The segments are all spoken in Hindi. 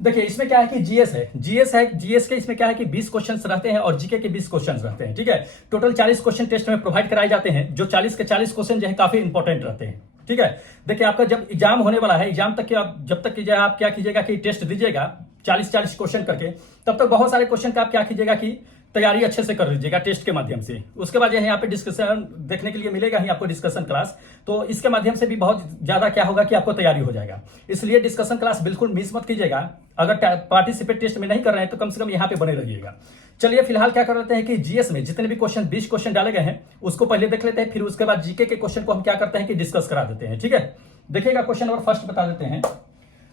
देखिए इसमें क्या है कि जीएस है, जीएस के इसमें क्या है कि 20 क्वेश्चंस रहते हैं और जीके के 20 क्वेश्चंस रहते हैं। ठीक है, टोटल 40 क्वेश्चन टेस्ट में प्रोवाइड कराए जाते हैं, जो 40 के 40 क्वेश्चन जो है काफी इंपॉर्टेंट रहते हैं। ठीक है, देखिए आपका जब एग्जाम होने वाला है, एग्जाम तक के आप जब तक कि जो है आप क्या कीजिएगा कि टेस्ट दीजिएगा 40 क्वेश्चन करके, तब तक बहुत सारे क्वेश्चन का आप क्या कीजिएगा कि तैयारी अच्छे से कर लीजिएगा टेस्ट के माध्यम से। उसके बाद यहाँ पे डिस्कशन देखने के लिए मिलेगा ही आपको, डिस्कशन क्लास, तो इसके माध्यम से भी बहुत ज्यादा क्या होगा कि आपको तैयारी हो जाएगा। इसलिए डिस्कशन क्लास बिल्कुल मिस मत कीजिएगा। अगर पार्टिसिपेट टेस्ट में नहीं कर रहे हैं तो कम से कम यहाँ पे बने रहिएगा। चलिए फिलहाल क्या कर लेते हैं कि जीएस में जितने भी क्वेश्चन 20 क्वेश्चन डाले गए हैं उसको पहले देख लेते हैं, फिर उसके बाद जीके के क्वेश्चन को हम क्या करते हैं कि डिस्कस करा देते हैं। ठीक है, देखिएगा क्वेश्चन नंबर फर्स्ट बता देते हैं।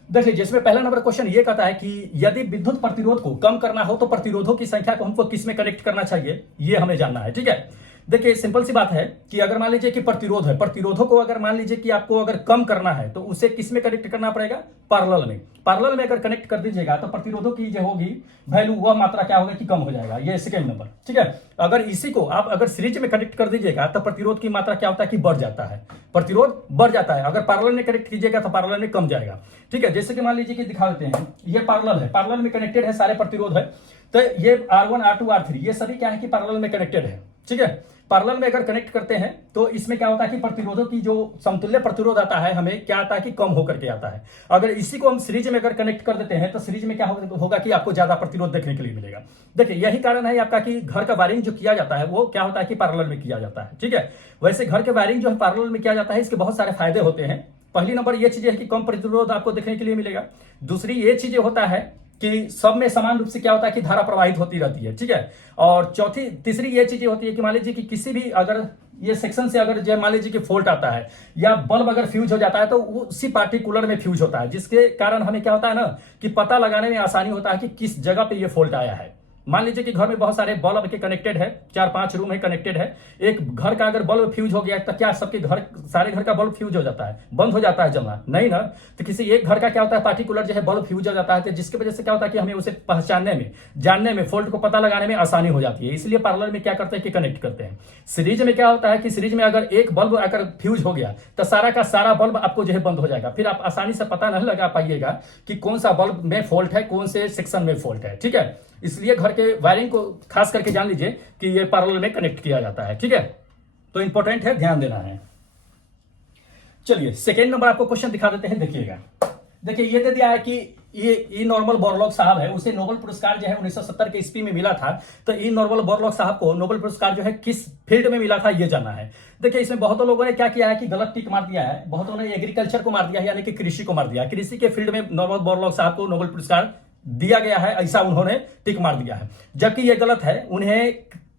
देखिए जिसमें पहला नंबर क्वेश्चन ये कहता है कि यदि विद्युत प्रतिरोध को कम करना हो तो प्रतिरोधों की संख्या को हमको किस में कनेक्ट करना चाहिए, ये हमें जानना है। ठीक है, देखिए सिंपल सी बात है कि अगर मान लीजिए कि प्रतिरोध है, प्रतिरोधों को अगर मान लीजिए कि आपको अगर कम करना है तो उसे किस में कनेक्ट करना पड़ेगा, पैरेलल में। पैरेलल में अगर कनेक्ट कर दीजिएगा तो प्रतिरोधों की जो होगी वैल्यू, वह मात्रा क्या होगा कि कम हो जाएगा। ये सेकेंड नंबर। ठीक है, अगर इसी को आप अगर सीरीज में कनेक्ट कर दीजिएगा तो प्रतिरोध की मात्रा क्या होता है कि बढ़ जाता है, प्रतिरोध बढ़ जाता है। अगर पैरेलल में कनेक्ट कीजिएगा तो पैरेलल में कम जाएगा। ठीक है, जैसे कि मान लीजिए कि दिखा देते हैं, ये पैरेलल है, पैरेलल में कनेक्टेड है सारे प्रतिरोध है, तो ये R1 R2 R3 ये सभी क्या है कि पैरेलल में कनेक्टेड है। ठीक है, पैरेलल में अगर कनेक्ट करते हैं तो इसमें क्या होता है कि प्रतिरोधों की जो समतुल्य प्रतिरोध आता है हमें क्या आता है कि कम होकर के आता है। अगर इसी को हम सीरीज में अगर कनेक्ट कर देते हैं तो सीरीज में क्या होगा कि आपको ज्यादा प्रतिरोध देखने के लिए मिलेगा। देखिए यही कारण है आपका कि घर का वायरिंग जो किया जाता है वो क्या होता है कि पैरेलल में किया जाता है। ठीक है, वैसे घर के वायरिंग जो है पैरेलल में किया जाता है, इसके बहुत सारे फायदे होते हैं। पहली नंबर ये चीजें है कि कम प्रतिरोध आपको देखने के लिए मिलेगा। दूसरी ये चीजें होता है कि सब में समान रूप से क्या होता है कि धारा प्रवाहित होती रहती है। ठीक है, और तीसरी ये चीजें होती है कि मान लीजिए कि किसी भी अगर ये सेक्शन से अगर जो मान लीजिए कि फॉल्ट आता है या बल्ब अगर फ्यूज हो जाता है तो उसी पार्टिकुलर में फ्यूज होता है, जिसके कारण हमें क्या होता है ना कि पता लगाने में आसानी होता है कि किस जगह पे ये फॉल्ट आया है। मान लीजिए कि घर में बहुत सारे बल्ब के कनेक्टेड है, 4-5 रूम है कनेक्टेड है, एक घर का अगर बल्ब फ्यूज हो गया तो क्या सबके घर, सारे घर का बल्ब फ्यूज हो जाता है, बंद हो जाता है जलना? नहीं ना। तो किसी एक घर का क्या होता है पार्टिकुलर जो है बल्ब फ्यूज हो जाता है, तो जिसकी वजह से क्या होता है कि हमें उसे पहचानने में, जानने में, फॉल्ट को पता लगाने में आसानी हो जाती है। इसलिए पैरेलल में क्या करते हैं कि कनेक्ट करते हैं। सीरीज में क्या होता है कि सीरीज में अगर एक बल्ब अगर फ्यूज हो गया तो सारा का सारा बल्ब आपको जो है बंद हो जाएगा, फिर आप आसानी से पता नहीं लगा पाइएगा कि कौन सा बल्ब में फॉल्ट है, कौन से सेक्शन में फॉल्ट है। ठीक है, इसलिए घर के वायरिंग को खास करके जान लीजिए कि ये पैरेलल में कनेक्ट किया जाता है। ठीक है, तो इंपॉर्टेंट है, ध्यान देना है। चलिए सेकेंड नंबर आपको क्वेश्चन दिखा देते हैं, देखिएगा। देखिए ये दे दिया है कि ये नॉर्मन बोरलॉग साहब है, उसे नोबेल पुरस्कार जो है 1970 के ईस्वी में मिला था। तो ई नॉर्मन बोरलॉग साहब को नोबेल पुरस्कार जो है किस फील्ड में मिला था ये जानना है। देखिए इसमें बहुत लोगों ने क्या किया है कि गलत टिक मार दिया है, बहुतों ने एग्रीकल्चर को मार दिया है, यानी कि कृषि को मार दिया है। कृषि के फील्ड में नॉर्मन बोरलॉग साहब को नोबेल पुरस्कार दिया गया है, ऐसा उन्होंने टिक मार दिया है, जबकि ये गलत है। उन्हें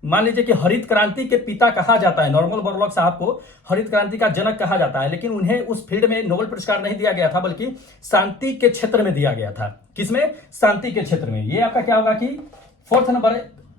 मान लीजिए कि हरित क्रांति के पिता कहा जाता है, नॉर्मन बोरलॉग साहब को हरित क्रांति का जनक कहा जाता है, लेकिन उन्हें उस फील्ड में नोबेल पुरस्कार नहीं दिया गया था, बल्कि शांति के क्षेत्र में दिया गया था। किसमें? शांति के क्षेत्र में। ये आपका क्या होगा कि फोर्थ नंबर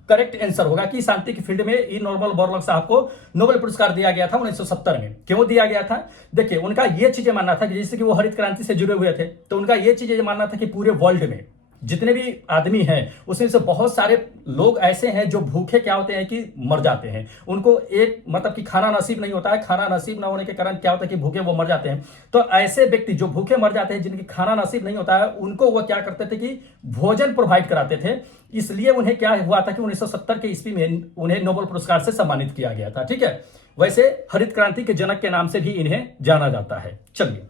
करेक्ट आंसर होगा कि शांति की फील्ड में ई नॉर्मन बोरलॉग साहब को नोबेल पुरस्कार दिया गया था 1970 में। क्यों दिया गया था? देखिए उनका ये चीजें मानना था कि जैसे कि वो हरित क्रांति से जुड़े हुए थे, तो उनका ये चीजें मानना था कि पूरे वर्ल्ड में जितने भी आदमी हैं उसमें से बहुत सारे लोग ऐसे हैं जो भूखे क्या होते हैं कि मर जाते हैं। उनको एक मतलब कि खाना नसीब नहीं होता है, खाना नसीब ना होने के कारण क्या होता है कि भूखे वो मर जाते हैं। तो ऐसे व्यक्ति जो भूखे मर जाते हैं, जिनकी खाना नसीब नहीं होता है, उनको वो क्या करते थे कि भोजन प्रोवाइड कराते थे। इसलिए उन्हें क्या हुआ था कि 1970 के ईस्वी में उन्हें नोबेल पुरस्कार से सम्मानित किया गया था। ठीक है, वैसे हरित क्रांति के जनक के नाम से भी इन्हें जाना जाता है। चलिए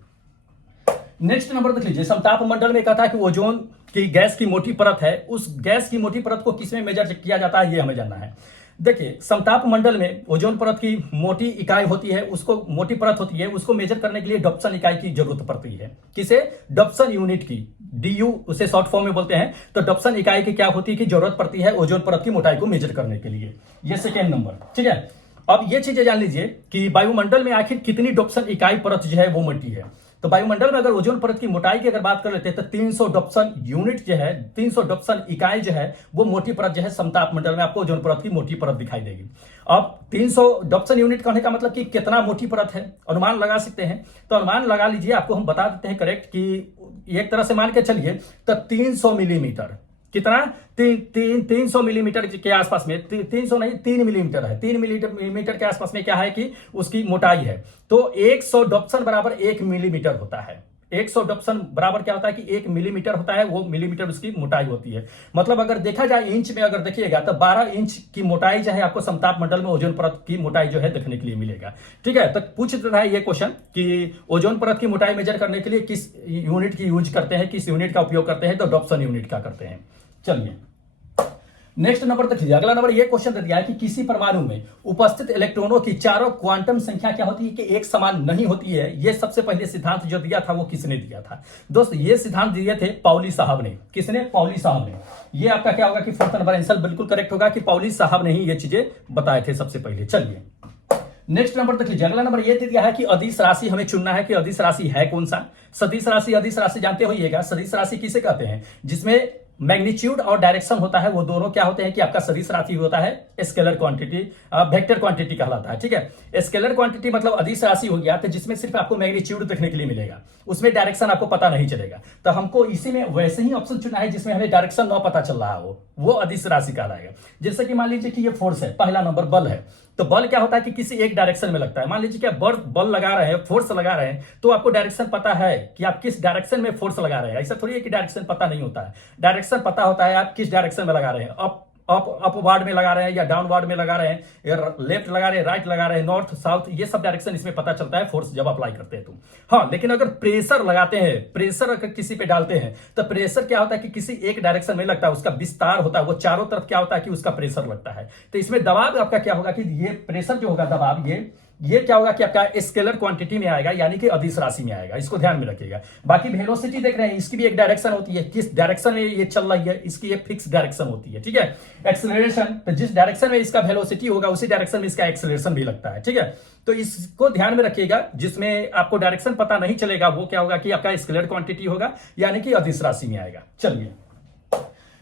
नेक्स्ट नंबर देख लीजिए। समताप मंडल में कहता है कि ओजोन की गैस की मोटी परत है, उस गैस की मोटी परत को किसमें मेजर किया जाता है ये हमें जानना है। देखिए समताप मंडल में ओजोन परत की मोटी इकाई होती है, उसको मोटी परत होती है, उसको मेजर करने के लिए डॉप्सन इकाई की जरूरत पड़ती है। किसे? डॉप्सन यूनिट की, DU उसे शॉर्ट फॉर्म में बोलते हैं। तो डॉप्सन इकाई की क्या होती है कि जरूरत पड़ती है ओजोन परत की मोटाई को मेजर करने के लिए। ये सेकेंड नंबर। ठीक है, अब ये चीजें जान लीजिए कि वायुमंडल में आखिर कितनी डॉप्सन इकाई परत जो है वो मिलती है। तो वायुमंडल में अगर ओजोन परत की मोटाई की अगर बात कर लेते हैं तो 300 डॉप्सन यूनिट जो है, 300 डॉप्सन इकाई जो है वो मोटी परत जो है समताप मंडल में आपको ओजोन परत की मोटी परत दिखाई देगी। अब 300 डॉप्सन यूनिट कहने का मतलब कि कितना मोटी परत है, अनुमान लगा सकते हैं। तो अनुमान लगा लीजिए, आपको हम बता देते हैं करेक्ट कि एक तरह से मान के चलिए तो 300 मिलीमीटर, कितना? 300 मिलीमीटर के आसपास में, 300 नहीं 3 मिलीमीटर है, 3 मिलीमीटर के आसपास में क्या है कि उसकी मोटाई है। तो 100 डॉप्सन बराबर 1 मिलीमीटर होता है। 100 बराबर क्या होता है कि 1 मिलीमीटर होता है, वो मिलीमीटर उसकी मोटाई होती है। मतलब अगर देखा जाए इंच में अगर देखिएगा तो 12 इंच की मोटाई जो है आपको समताप मंडल में ओजोन परत की मोटाई जो है देखने के लिए मिलेगा। ठीक है, तो पूछ रहा है ये क्वेश्चन कि ओजोन परत की मोटाई मेजर करने के लिए किस यूनिट की यूज करते हैं, किस यूनिट का उपयोग करते हैं, तो डॉप्सन यूनिट का करते हैं। चलिए नेक्स्ट नंबर देखिए, अगला नंबर ये क्वेश्चन दे दिया है कि किसी परमाणु में उपस्थित इलेक्ट्रॉनों की चारों क्वांटम संख्या क्या होती है कि एक समान नहीं होती है। ये सबसे पहले सिद्धांत जो दिया था वो किसने दिया था दोस्त? ये सिद्धांत दिए थे पाउली साहब ने। किसने? पाउली साहब ने। ये आपका क्या होगा कि फोर्थ नंबर आंसर बिल्कुल करेक्ट होगा कि पाउली साहब ने ही ये चीजें बताए थे सबसे पहले। चलिए नेक्स्ट नंबर देख लीजिए, अगला नंबर ये दे दिया है कि अदिश राशि हमें चुनना है कि अदिश राशि है कौन सा। सदिश राशि, अदिश राशि जानते होइएगा। सदिश राशि किसे कहते हैं? जिसमें मैग्नीट्यूड और डायरेक्शन होता है, वो दोनों क्या होते हैं कि आपका सदिश राशि होता है स्केलर क्वांटिटी, वेक्टर क्वांटिटी कहलाता है। ठीक है, स्केलर क्वांटिटी मतलब अदिश राशि हो गया तो जिसमें सिर्फ आपको मैग्नीट्यूड देखने के लिए मिलेगा, उसमें डायरेक्शन आपको पता नहीं चलेगा। तो हमको इसी में वैसे ही ऑप्शन चुना है जिसमें हमें डायरेक्शन न पता चल रहा हो, वो अदिश राशि कहलाएगा। जैसे कि मान लीजिए कि ये फोर्स है, पहला नंबर बल है, तो बल क्या होता है कि किसी एक डायरेक्शन में लगता है। मान लीजिए कि आप बल लगा रहे हैं, फोर्स लगा रहे हैं, तो आपको डायरेक्शन पता है कि आप किस डायरेक्शन में फोर्स लगा रहे हैं। ऐसा थोड़ी है कि डायरेक्शन पता नहीं होता है, डायरेक्शन पता होता है आप किस डायरेक्शन में लगा रहे हैं। अपवार्ड में लगा रहे हैं या डाउनवार्ड में लगा रहे हैं, या लेफ्ट लगा रहे हैं, राइट लगा रहे हैं, नॉर्थ साउथ, ये सब डायरेक्शन इसमें पता चलता है फोर्स जब अप्लाई करते हैं तो। हाँ, लेकिन अगर प्रेशर लगाते हैं, प्रेशर अगर किसी पे डालते हैं तो प्रेशर क्या होता है कि किसी एक डायरेक्शन में लगता है, उसका विस्तार होता है, वो चारों तरफ क्या होता है कि उसका प्रेशर लगता है। तो इसमें दबाव आपका क्या होगा कि ये प्रेशर जो होगा, दबाव, ये क्या होगा कि आपका स्केलर क्वांटिटी में आएगा, यानी कि अदिश राशि में आएगा। इसको ध्यान में रखिएगा। बाकी वेलोसिटी देख रहे हैं, इसकी भी एक डायरेक्शन होती है, किस डायरेक्शन में ये चल रही है, इसकी एक फिक्स डायरेक्शन होती है। ठीक है, एक्सेलरेशन, तो जिस डायरेक्शन में इसका वेलोसिटी होगा उसी डायरेक्शन में इसका एक्सेलरेशन भी लगता है। ठीक है, तो इसको ध्यान में रखिएगा। जिसमें आपको डायरेक्शन पता नहीं चलेगा वो क्या होगा कि आपका स्केलर क्वांटिटी होगा, यानी कि अदिश राशि में आएगा। चलिए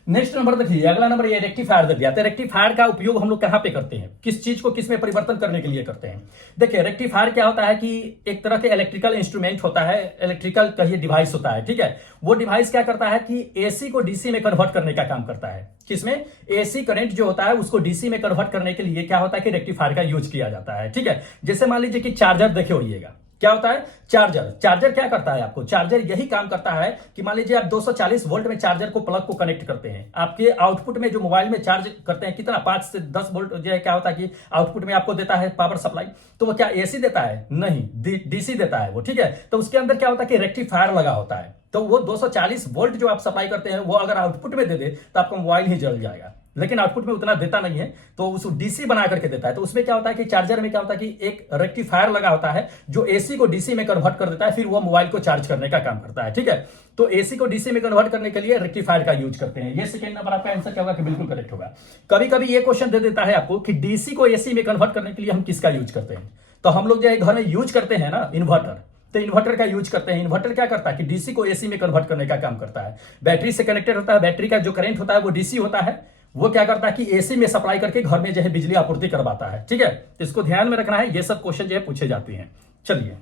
नेक्स्ट नंबर देखिए, अगला नंबर ये रेक्टिफायर दे दिया। तो रेक्टिफायर का उपयोग हम लोग कहां पे करते हैं, किस चीज को किस में परिवर्तन करने के लिए करते हैं? देखिए, रेक्टिफायर क्या होता है कि एक तरह के इलेक्ट्रिकल इंस्ट्रूमेंट होता है, इलेक्ट्रिकल कहिए डिवाइस होता है। ठीक है, वो डिवाइस क्या करता है कि एसी को डीसी में कन्वर्ट करने का काम करता है। किसमें? एसी करंट जो होता है उसको डीसी में कन्वर्ट करने के लिए क्या होता है कि रेक्टिफायर का यूज किया जाता है। ठीक है, जैसे मान लीजिए कि चार्जर देखे होइएगा, क्या होता है चार्जर क्या करता है आपको? चार्जर यही काम करता है कि मान लीजिए आप 240 वोल्ट में चार्जर को प्लग को कनेक्ट करते हैं, आपके आउटपुट में जो मोबाइल में चार्ज करते हैं कितना 5 से 10 वोल्ट जो है क्या होता है कि आउटपुट में आपको देता है पावर सप्लाई। तो वो क्या एसी देता है? नहीं, डीसी देता है वो। ठीक है, तो उसके अंदर क्या होता है कि रेक्टिफायर लगा होता है। तो वो 240 वोल्ट जो आप सप्लाई करते हैं वो अगर आउटपुट में दे दे तो आपका मोबाइल ही जल जाएगा, लेकिन आउटपुट में उतना देता नहीं है, तो उसको डीसी बना करके देता है। तो उसमें क्या होता है कि चार्जर में क्या होता है कि एक रेक्टिफायर लगा होता है जो एसी को डीसी में कन्वर्ट कर देता है, फिर वो मोबाइल को चार्ज करने का काम करता है। ठीक है, तो एसी को डीसी में कन्वर्ट करने के लिए रेक्टिफायर का यूज करते हैं। ये सेकंड नंबर आपका आंसर क्या होगा कि बिल्कुल करेक्ट होगा। कभी कभी ये क्वेश्चन दे देता है आपको कि डीसी को एसी में कन्वर्ट करने के लिए हम किसका यूज करते हैं? तो हम लोग जो है घर में यूज करते हैं ना इन्वर्टर, तो इन्वर्टर का यूज करते हैं। इन्वर्टर क्या करता है कि डीसी को एसी में कन्वर्ट करने का काम करता है। बैटरी से कनेक्टेड होता है, बैटरी का जो करंट होता है वो डीसी होता है, वो क्या करता है कि एसी में सप्लाई करके घर में जो है बिजली आपूर्ति करवाता है। ठीक है, तो इसको ध्यान में रखना है, ये सब क्वेश्चन जो है पूछे जाते हैं। चलिए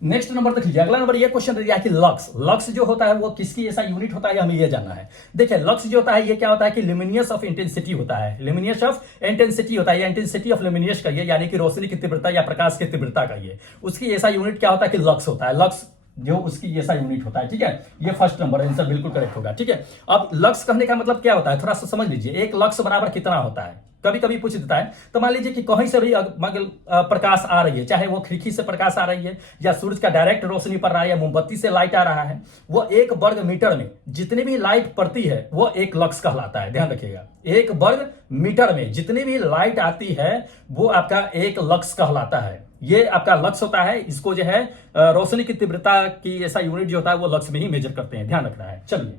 नेक्स्ट नंबर देख लीजिए, अगला नंबर ये क्वेश्चन दे दिया कि लक्स जो होता है वो किसकी ऐसा यूनिट होता है, हमें ये जानना है। देखिए, लक्स जो होता है ये क्या होता है कि ल्यूमिनियस ऑफ इंटेंसिटी होता है, ल्यूमिनियस ऑफ इंटेंसिटी होता है, या इंटेंसिटी ऑफ ल्यूमिनियस कहिए, यानी कि रोशनी की तीव्रता या प्रकाश की तीव्रता कहिए, उसकी ऐसा यूनिट क्या होता है कि लक्स होता है। लक्स जो उसकी ऐसा यूनिट होता है। ठीक है, ये फर्स्ट नंबर आंसर बिल्कुल करेक्ट होगा। ठीक है, अब लक्स कहने का मतलब क्या होता है थोड़ा सा समझ लीजिए। एक लक्स बराबर कितना होता है, कभी कभी पूछ देता है। तो मान लीजिए कि कहीं से भी प्रकाश आ रही है, चाहे वो खिड़की से प्रकाश आ रही है या सूरज का डायरेक्ट रोशनी पड़ रहा है या मोमबत्ती से लाइट आ रहा है, वो 1 वर्ग मीटर में जितनी भी लाइट पड़ती है वो एक लक्स कहलाता है। ध्यान रखिएगा, 1 वर्ग मीटर में जितनी भी लाइट आती है वो आपका एक लक्स कहलाता है। ये आपका लक्स होता है। इसको जो है रोशनी की तीव्रता की ऐसा यूनिट जो होता है वो लक्स में ही मेजर करते हैं, ध्यान रखना है। चलिए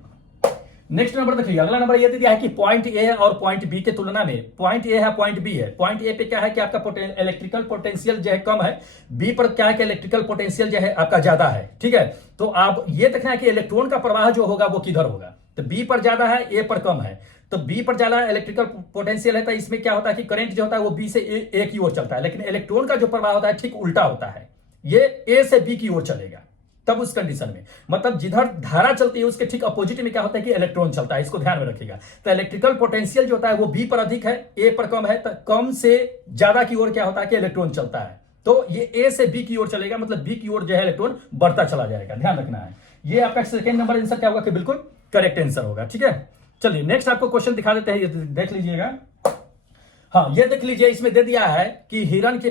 नेक्स्ट नंबर देखिए, अगला नंबर ये दिया है कि पॉइंट ए है और पॉइंट बी के तुलना में पॉइंट ए है पॉइंट बी है। पॉइंट ए पे क्या है कि आपका इलेक्ट्रिकल पोटेंशियल जो है कम है, बी पर क्या है कि इलेक्ट्रिकल पोटेंशियल जो है आपका ज्यादा है। ठीक है, तो आप ये देखना है कि इलेक्ट्रॉन का प्रवाह जो होगा वो किधर होगा। तो बी पर ज्यादा है, ए पर कम है। तो बी पर ज्यादा इलेक्ट्रिकल पोटेंशियल है, तो इसमें क्या होता है कि करंट जो होता है वो बी से ए की ओर चलता है, लेकिन इलेक्ट्रॉन का जो प्रवाह होता है ठीक उल्टा होता है, ये ए से बी की ओर चलेगा। तब उस कंडीशन में मतलब जिधर धारा चलती है उसके ठीक अपोजिट में क्या होता है कि इलेक्ट्रॉन चलता है, इसको ध्यान में रखिएगा। तो इलेक्ट्रिकल पोटेंशियल जो होता है वो बी पर अधिक है, ए पर कम है, तो कम से ज्यादा की ओर क्या होता है कि इलेक्ट्रॉन चलता है। तो ये ए से बी की ओर चलेगा, मतलब बी की ओर जो है इलेक्ट्रॉन बढ़ता चला जाएगा, ध्यान रखना है। ये आपका सेकंड नंबर आंसर क्या होगा कि बिल्कुल करेक्ट आंसर होगा, ठीक है। चलिए नेक्स्ट आपको क्वेश्चन दिखा देते हैं, ये देख लीजिएगा। हाँ, ये देख लीजिए, इसमें दे दिया है कि हिरण के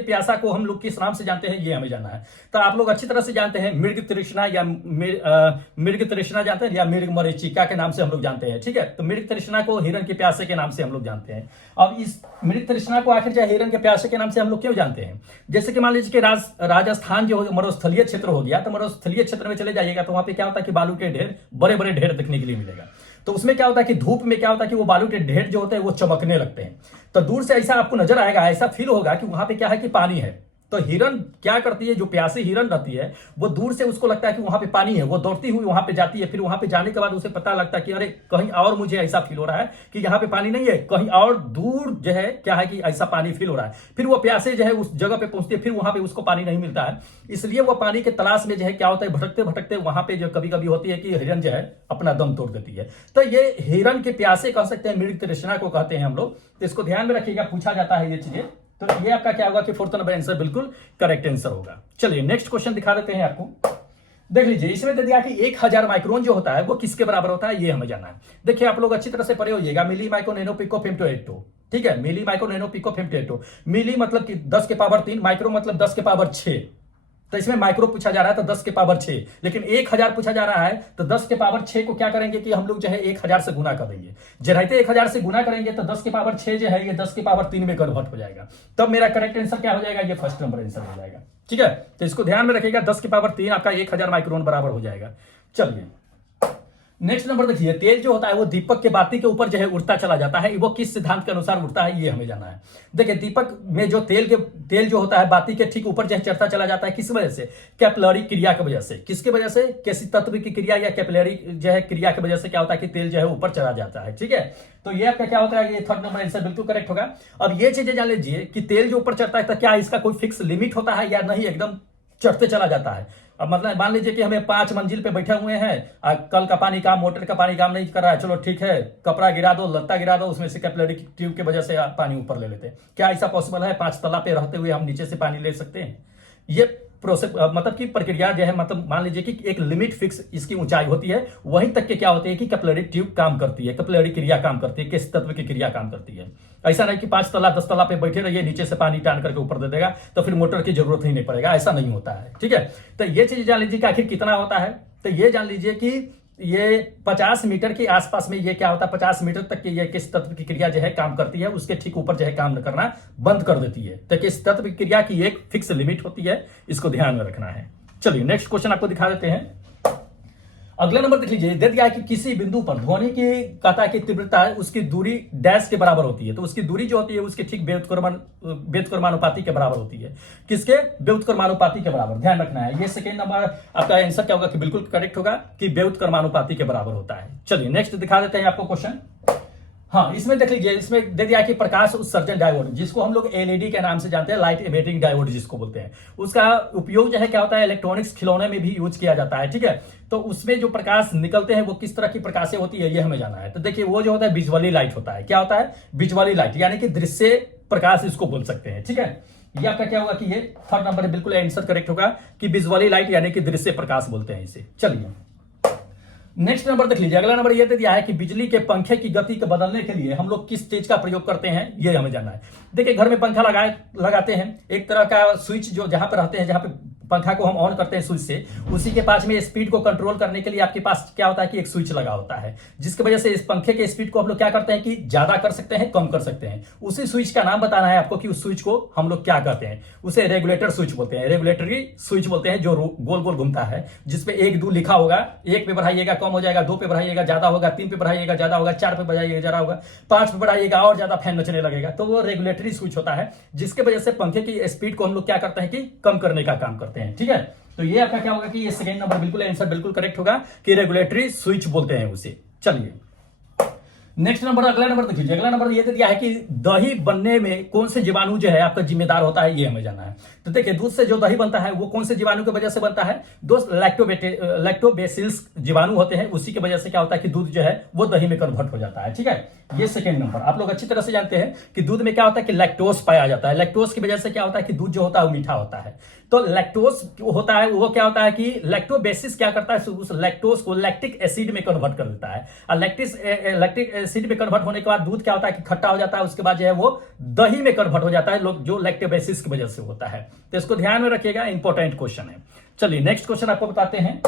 प्यासा को हम लोग किस नाम से जानते हैं, ये हमें जानना है। तो आप लोग अच्छी तरह से जानते हैं, मृग तृष्णा या मृग तृष्णा जानते हैं, या मृग मरीचिका के नाम से हम लोग जानते हैं, ठीक है। तो मृग तृष्णा को हिरण के प्यासे के नाम से हम लोग जानते हैं। अब इस मृग तृष्णा को आखिर चाहे हिरण के प्यासे के नाम से हम लोग क्यों जानते हैं? जैसे कि मान लीजिए कि राजस्थान जो मरुस्थलीय क्षेत्र हो गया, तो मरुस्थलीय क्षेत्र में चले जाइएगा तो वहां पे क्या होता है कि बालू के ढेर, बड़े बड़े ढेर देखने के लिए मिलेगा। तो उसमें क्या होता है कि धूप में क्या होता है कि वो बालू के ढेर जो होते हैं वो चमकने लगते हैं। तो दूर से ऐसा आपको नजर आएगा, ऐसा फील होगा कि वहां पे क्या है कि पानी है। तो हिरण क्या करती है, जो प्यासी हिरण रहती है वो दूर से उसको लगता है कि वहां पे पानी है, वो दौड़ती हुई वहां पे जाती है। फिर वहां पे जाने के बाद उसे पता लगता है कि अरे कहीं और मुझे ऐसा फील हो रहा है कि यहाँ पे पानी नहीं है, कहीं और दूर जो है क्या है कि ऐसा पानी फील हो रहा है। फिर वो प्यासे जो है उस जगह पे पहुंचती है, फिर वहां पे उसको पानी नहीं मिलता है, इसलिए वो पानी के तलाश में जो है क्या होता है, भटकते भटकते वहां पे जो कभी कभी होती है कि हिरण जो है अपना दम तोड़ देती है। तो ये हिरण के प्यासे कह सकते हैं, मृग तृष्णा को कहते हैं हम लोग। तो इसको ध्यान में रखिएगा, पूछा जाता है ये चीजें। तो ये आपका क्या होगा कि फोर्थ नंबर आंसर बिल्कुल करेक्ट आंसर होगा। चलिए नेक्स्ट क्वेश्चन दिखा देते हैं आपको। देख लीजिए, इसमें दे दिया कि 1000 माइक्रोन जो होता है वो किसके बराबर होता है, ये हमें जानना है। देखिए आप लोग अच्छी तरह से पढ़े होइएगा, milli micro nano pico femto, ठीक है। Milli micro nano pico femto, milli मतलब कि 10 के पावर 3, माइक्रो मतलब 10 के पावर 6। तो इसमें माइक्रो पूछा जा रहा है तो 10 के पावर 6, लेकिन 1000 पूछा जा रहा है तो 10 के पावर 6 को क्या करेंगे कि हम लोग जो है 1000 से गुना कर देंगे। जब 1000 से गुना करेंगे तो 10 के पावर 6 जो है ये 10 के पावर 3 में कन्वर्ट हो जाएगा। तब मेरा करेक्ट आंसर क्या हो जाएगा, ये फर्स्ट नंबर आंसर हो जाएगा, ठीक है। तो इसको ध्यान में रखिएगा, 10 के पावर 3 आपका 1000 माइक्रोन बराबर हो जाएगा। चलिए नेक्स्ट नंबर देखिए, तेल जो होता है वो दीपक के बाती के ऊपर जो है उड़ता चला जाता है, वो किस सिद्धांत के अनुसार उड़ता है, ये हमें जानना है। देखिए दीपक में जो तेल जो होता है बाती के ठीक ऊपर जो है चढ़ता चला जाता है, किस वजह से? कैपिलरी क्रिया की वजह से। किसकी वजह से? किसी तत्व की क्रिया या कैपिलरी जो है क्रिया की वजह से क्या होता है कि तेल जो है ऊपर चला जाता है, ठीक है। तो ये आपका क्या होता है, ये थर्ड नंबर आंसर बिल्कुल करेक्ट होगा। अब ये चीजें जान लीजिए कि तेल जो ऊपर चढ़ता है तो क्या इसका कोई फिक्स लिमिट होता है या नहीं, एकदम चढ़ते चला जाता है। अब मतलब मान लीजिए कि हमें 5 मंजिल पे बैठे हुए हैं, कल का पानी काम, मोटर का पानी काम नहीं कर रहा है, चलो ठीक है कपड़ा गिरा दो, लत्ता गिरा दो, उसमें से कैपिलरी ट्यूब की वजह से पानी ऊपर ले लेते हैं। क्या ऐसा पॉसिबल है? 5 तला पे रहते हुए हम नीचे से पानी ले सकते हैं? ये प्रोसेस मतलब कि प्रक्रिया जो है, मतलब मान लीजिए कि एक लिमिट फिक्स इसकी ऊंचाई होती है, वहीं तक के क्या होती है कि कैपिलरी ट्यूब काम करती है, कैपिलरी क्रिया काम करती है, किस तत्व की क्रिया काम करती है। ऐसा नहीं कि 5 तला 10 तला पे बैठे रहिए, नीचे से पानी टान करके ऊपर दे देगा तो फिर मोटर की जरूरत ही नहीं पड़ेगा, ऐसा नहीं होता है, ठीक है। तो ये चीज जान लीजिए कि आखिर कितना होता है। तो ये जान लीजिए कि ये 50 मीटर के आसपास में ये क्या होता है, 50 मीटर तक की ये किस तत्व की क्रिया जो है काम करती है, उसके ठीक ऊपर जो है काम करना बंद कर देती है। तो किस तत्व की क्रिया की एक फिक्स लिमिट होती है, इसको ध्यान में रखना है। चलिए नेक्स्ट क्वेश्चन आपको दिखा देते हैं। अगला नंबर देख लीजिए, दे दिया है कि किसी बिंदु पर ध्वनि की कहता है कि तीव्रता उसकी दूरी डैश के बराबर होती है। तो उसकी दूरी जो होती है उसके ठीक व्युत्क्रमानुपाती के बराबर होती है। किसके? व्युत्क्रमानुपाती के बराबर, ध्यान रखना है। ये सेकेंड नंबर आपका आंसर क्या होगा कि बिल्कुल करेक्ट होगा कि व्युत्क्रमानुपाती के बराबर होता है। चलिए नेक्स्ट दिखा देते हैं आपको क्वेश्चन। हाँ, इसमें देख लीजिए, इसमें दे दिया कि प्रकाश उत्सर्जन डायोड, जिसको हम लोग एलईडी के नाम से जानते हैं, लाइट इमिटिंग डायोड जिसको बोलते हैं, उसका उपयोग जो है क्या होता है, इलेक्ट्रॉनिक्स खिलौने में भी यूज किया जाता है, ठीक है। तो उसमें जो प्रकाश निकलते हैं वो किस तरह की प्रकाशें होती है, ये हमें जाना है। तो देखिए वो जो होता है विजुअली लाइट होता है। क्या होता है? विजुअली लाइट, यानी कि दृश्य प्रकाश इसको बोल सकते हैं, ठीक है। ये आपका क्या होगा कि ये थर्ड नंबर बिल्कुल आंसर करेक्ट होगा कि विजुअली लाइट यानी कि दृश्य प्रकाश बोलते हैं इसे। चलिए नेक्स्ट नंबर देख लीजिए, अगला नंबर ये दे दिया है कि बिजली के पंखे की गति को बदलने के लिए हम लोग किस चीज का प्रयोग करते हैं, ये हमें जानना है। देखिए घर में पंखा लगाते हैं, एक तरह का स्विच जो जहां पर रहते हैं, जहां पे पंखा को हम ऑन करते हैं स्विच से, उसी के पास में स्पीड को कंट्रोल करने के लिए आपके पास क्या होता है कि एक स्विच लगा होता है, जिसकी वजह से इस पंखे के स्पीड को हम लोग क्या करते हैं कि ज्यादा कर सकते हैं, कम कर सकते हैं। उसी स्विच का नाम बताना है आपको कि उस स्विच को हम लोग क्या कहते हैं। उसे रेगुलेटर स्विच बोलते हैं, रेगुलेटरी स्विच बोलते हैं, जो गोल गोल घूमता है, जिसपे 1 2 लिखा होगा। 1 पे बढ़ाइएगा कम हो जाएगा, 2 पे बढ़ाइएगा ज्यादा होगा, 3 पे बढ़ाइएगा ज्यादा होगा, 4 पे बढ़ाइएगा ज्यादा होगा, 5 पे बढ़ाइएगा और ज्यादा फैन नचने लगेगा। तो वो रेगुलेटरी स्विच होता है, जिसके वजह से पंखे की स्पीड को हम लोग क्या करते हैं कि कम करने का काम करते हैं, ठीक है। तो ये आपका क्या होगा कि ये सेकंड नंबर बिल्कुल आंसर बिल्कुल करेक्ट होगा कि रेगुलेटरी स्विच बोलते हैं उसे। चलिए नेक्स्ट नंबर, अगला नंबर देखिए, अगला नंबर ये दे दिया है कि दही बनने में कौन से जीवाणु जो है आपका जिम्मेदार होता है, ये हमें जानना है। तो देखिए, दूध से जो दही बनता है वो कौन से जीवाणु की वजह से बनता है दोस्त, लैक्टोबैसिलस जीवाणु होते हैं, उसी की वजह से क्या होता है कि दूध जो है वो दही में कन्वर्ट हो जाता है। ठीक है, ये सेकंड नंबर। आप लोग अच्छी तरह से जानते हैं कि दूध में क्या होता है कि लैक्टोज पाया जाता है। लैक्टोज की वजह से क्या होता है कि दूध जो होता है वो मीठा होता है। तो लैक्टोज होता है वो क्या होता है कि लैक्टोबेसिस क्या करता है, उस लैक्टोज को लैक्टिक एसिड में कन्वर्ट कर देता है, और लैक्टिक एसिड में कन्वर्ट होने के बाद दूध क्या होता है कि खट्टा हो जाता है, उसके बाद जो है वो दही में कन्वर्ट हो जाता है, जो लैक्टोबेसिस की वजह से होता है। तो इसको ध्यान में रखिएगा, इंपॉर्टेंट क्वेश्चन है। चलिए नेक्स्ट क्वेश्चन आपको बताते हैं।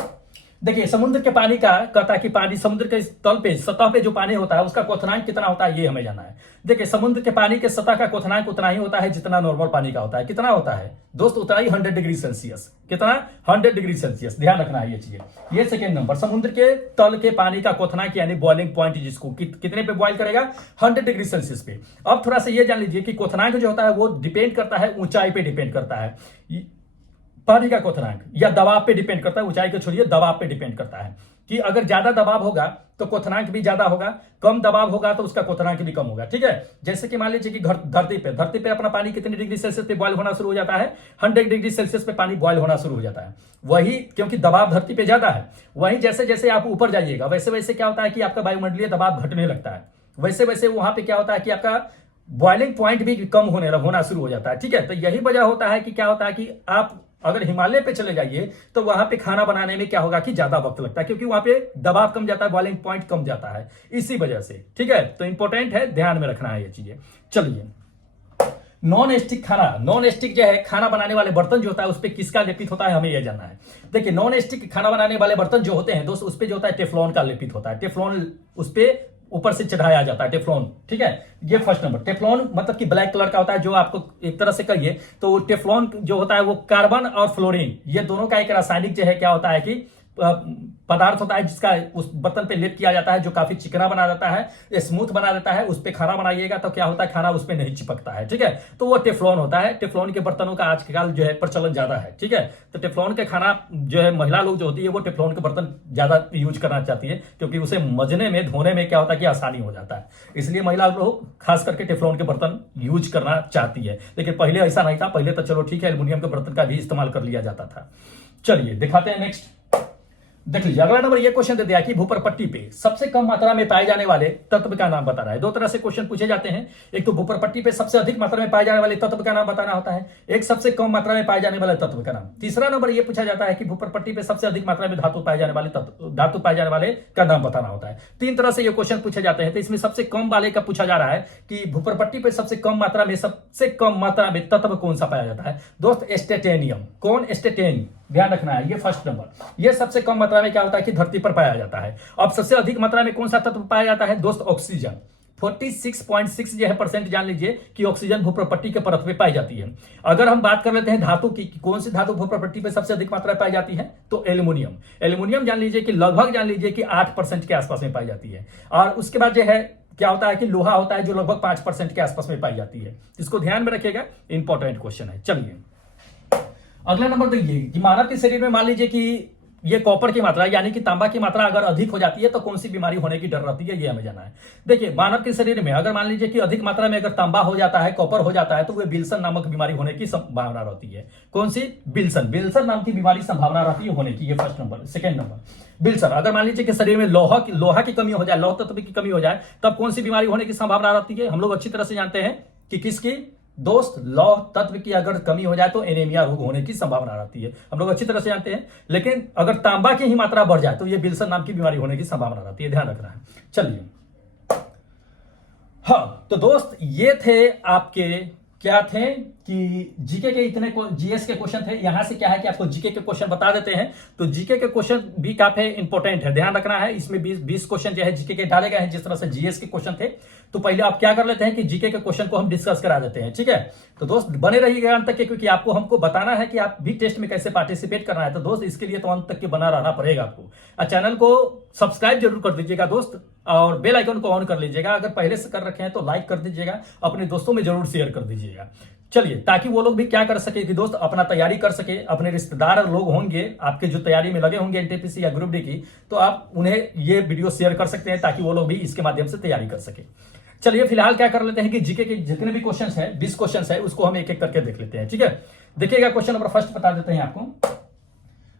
देखिए, समुद्र के पानी का कहता है कि पानी, समुद्र के तल पे, सतह पे जो पानी होता है उसका क्वथनांक कितना होता है, ये हमें जानना है। देखिए, समुद्र के पानी के सतह का क्वथनांक उतना ही होता है जितना नॉर्मल पानी का होता है। कितना होता है दोस्त, उतना ही 100 डिग्री सेल्सियस। कितना, 100 डिग्री सेल्सियस, ध्यान रखना है ये चीजें। ये सेकेंड नंबर, समुद्र के तल के पानी का क्वथनांक यानी बॉइलिंग पॉइंट, जिसको कितने पे बॉइल करेगा, 100 डिग्री सेल्सियस पे। अब थोड़ा सा ये जान लीजिए कि क्वथनांक जो होता है वो डिपेंड करता है, ऊंचाई पे डिपेंड करता है। पानी का क्वथनांक या दबाव पे डिपेंड करता है, ऊंचाई को छोड़िए, दबाव पे डिपेंड करता है कि अगर ज्यादा दबाव होगा तो क्वथनांक भी ज्यादा होगा, कम दबाव होगा तो उसका क्वथनांक भी कम होगा। ठीक है, जैसे कि मान लीजिए कि धरती पे अपना पानी कितने डिग्री सेल्सियस पे बॉयल होना शुरू हो जाता है, 100 डिग्री सेल्सियस पे पानी बॉयल होना शुरू हो जाता है। वही, क्योंकि दबाव धरती पे ज्यादा है, वहीं जैसे जैसे आप ऊपर जाइएगा वैसे वैसे क्या होता है कि आपका वायुमंडलीय दबाव घटने लगता है, वैसे वैसे वहां पे क्या होता है कि आपका बॉइलिंग पॉइंट भी कम होना शुरू हो जाता है। ठीक है, तो यही वजह होता है कि क्या होता है कि आप अगर हिमालय पे चले जाइए तो वहां पे खाना बनाने में क्या होगा कि ज्यादा वक्त लगता है, क्योंकि वहां पे दबाव कम जाता है, बॉइलिंग पॉइंट कम जाता है, इसी वजह से। ठीक है, तो इंपॉर्टेंट है, ध्यान में रखना है ये चीजें। चलिए, नॉन स्टिक खाना, नॉन स्टिक जो है खाना बनाने वाले बर्तन जो होता है उस पर किसका लेपित होता है, हमें यह जानना है। देखिए, नॉन स्टिक खाना बनाने वाले बर्तन जो होते हैं दोस्त, उस पर जो होता है टेफ्लॉन का लेपित होता है। टेफ्लॉन उस पर ऊपर से चढ़ाया जाता है, टेफ्लॉन। ठीक है, ये फर्स्ट नंबर। टेफ्लॉन मतलब कि ब्लैक कलर का होता है, जो आपको एक तरह से कहिए तो टेफ्लॉन जो होता है वो कार्बन और फ्लोरीन, ये दोनों का एक रासायनिक जो है क्या होता है कि पदार्थ होता है, जिसका उस बर्तन पे लेप किया जाता है, जो काफी चिकना बना देता है, स्मूथ बना देता है। उस पे खाना बनाइएगा तो क्या होता है, खाना उस पे नहीं चिपकता है। ठीक है, तो वो टेफ्लॉन होता है। टेफ्लॉन के बर्तनों का आजकल जो है प्रचलन ज्यादा है। ठीक है, तो टेफ्लॉन के खाना जो है महिला लोग जो होती है वो टेफ्लॉन के बर्तन ज्यादा यूज करना चाहती है, क्योंकि उसे मजने में, धोने में क्या होता है कि आसानी हो जाता है, इसलिए महिला लोग खास करके टेफ्लॉन के बर्तन यूज करना चाहती है। लेकिन पहले ऐसा नहीं था, पहले तो चलो ठीक है, एल्युमिनियम के बर्तन का भी इस्तेमाल कर लिया जाता था। चलिए दिखाते हैं नेक्स्ट। देख लीजिए, अगला नंबर ये क्वेश्चन दे दिया कि भूपरपट्टी पे सबसे कम मात्रा में पाए जाने वाले तत्व का नाम बता रहा है। दो तरह से क्वेश्चन पूछे जाते हैं, एक तो भूपरपट्टी पे सबसे अधिक मात्रा में पाए जाने वाले तत्व का नाम बताना होता है, एक सबसे कम मात्रा में पाए जाने वाले तत्व का नाम। तीसरा नंबर ये पूछा जाता है कि भूपरपट्टी पे सबसे अधिक मात्रा में धातु पाए जाने वाले का नाम बताना होता है। तीन तरह से ये क्वेश्चन पूछे जाते हैं, तो इसमें सबसे कम वाले का पूछा जा रहा है कि भूपरपट्टी पे सबसे कम मात्रा में तत्व कौन सा पाया जाता है दोस्त, एस्टेटेनियम। कौन, एस्टेटेनियम, ध्यान रखना है, ये फर्स्ट नंबर। ये सबसे कम मात्रा में क्या होता है कि धरती पर पाया जाता है। अब सबसे अधिक मात्रा में कौन सा तत्व पाया जाता है दोस्त, ऑक्सीजन। 46.6 जो है परसेंट जान लीजिए कि ऑक्सीजन भूप्रपट्टी के परत पे पाई जाती है। अगर हम बात कर लेते हैं धातु की, कौन सी धातु भूप्रपट्टी पे सबसे अधिक मात्रा में पाई जाती है, तो एल्युमिनियम। एल्युमिनियम जान लीजिए कि लगभग जान लीजिए कि 8% के आसपास में पाई जाती है। और उसके बाद जो है क्या होता है कि लोहा होता है, जो लगभग 5% के आसपास में पाई जाती है। इसको ध्यान में रखिएगा, इंपॉर्टेंट क्वेश्चन है। चलिए अगला नंबर देखिए कि मानव के शरीर में मान लीजिए कि ये कॉपर की मात्रा यानी कि तांबा की मात्रा अगर अधिक हो जाती है तो कौन सी बीमारी होने की डर रहती है, ये हमें जाना है। देखिए, मानव के शरीर में अगर मान लीजिए कि अधिक मात्रा में अगर तांबा हो जाता है, कॉपर हो जाता है, तो वह विल्सन नामक बीमारी होने की संभावना रहती है। कौन सी, विल्सन नाम की बीमारी संभावना रहती है होने की, ये first number. Second number, Wilson. अगर मान लीजिए कि शरीर में लोहा की कमी हो जाए, लौह तत्व की कमी हो जाए, तब कौन सी बीमारी होने की संभावना रहती है, हम लोग अच्छी तरह से जानते हैं कि किसकी दोस्त, लौह तत्व की अगर कमी हो जाए तो एनीमिया रोग होने की संभावना रहती है, हम लोग अच्छी तरह से जानते हैं। लेकिन अगर तांबा की ही मात्रा बढ़ जाए तो ये विल्सन नाम की बीमारी होने की संभावना रहती है, ध्यान रखना है। चलिए, हाँ तो दोस्त ये थे आपके क्या थे कि जीके के इतने जीएस के क्वेश्चन थे। यहां से क्या है कि आपको जीके के क्वेश्चन बता देते हैं, तो जीके के क्वेश्चन भी काफी इंपॉर्टेंट है, ध्यान रखना है। इसमें 20 क्वेश्चन जो है जीके के डाले गए हैं, जिस तरह से जीएस के क्वेश्चन थे। तो पहले आप क्या कर लेते हैं कि जीके के क्वेश्चन को हम डिस्कस करा देते हैं, ठीक है। तो दोस्त बने रहिएगा अंत तक के, क्योंकि आपको हमको बताना है कि आप भी टेस्ट में कैसे पार्टिसिपेट करना है। तो दोस्त इसके लिए तो अंत तक के बना रहना पड़ेगा आपको, और चैनल को सब्सक्राइब जरूर कर दीजिएगा दोस्त, और बेल आइकन को ऑन कर लीजिएगा। अगर पहले से कर रखे हैं तो लाइक कर दीजिएगा, अपने दोस्तों में जरूर शेयर कर दीजिएगा। चलिए, ताकि वो लोग भी क्या कर सके कि दोस्त अपना तैयारी कर सके, अपने रिश्तेदार लोग होंगे आपके जो तैयारी में लगे होंगे एनटीपीसी या ग्रुप डी की, तो आप उन्हें ये वीडियो शेयर कर सकते हैं ताकि वो लोग भी इसके माध्यम से तैयारी कर सके। चलिए फिलहाल क्या कर लेते हैं कि जीके के जितने भी क्वेश्चंस हैं, 20 क्वेश्चंस है, उसको हम एक एक करके देख लेते हैं। ठीक है, देखिएगा क्वेश्चन नंबर फर्स्ट बता देते हैं आपको।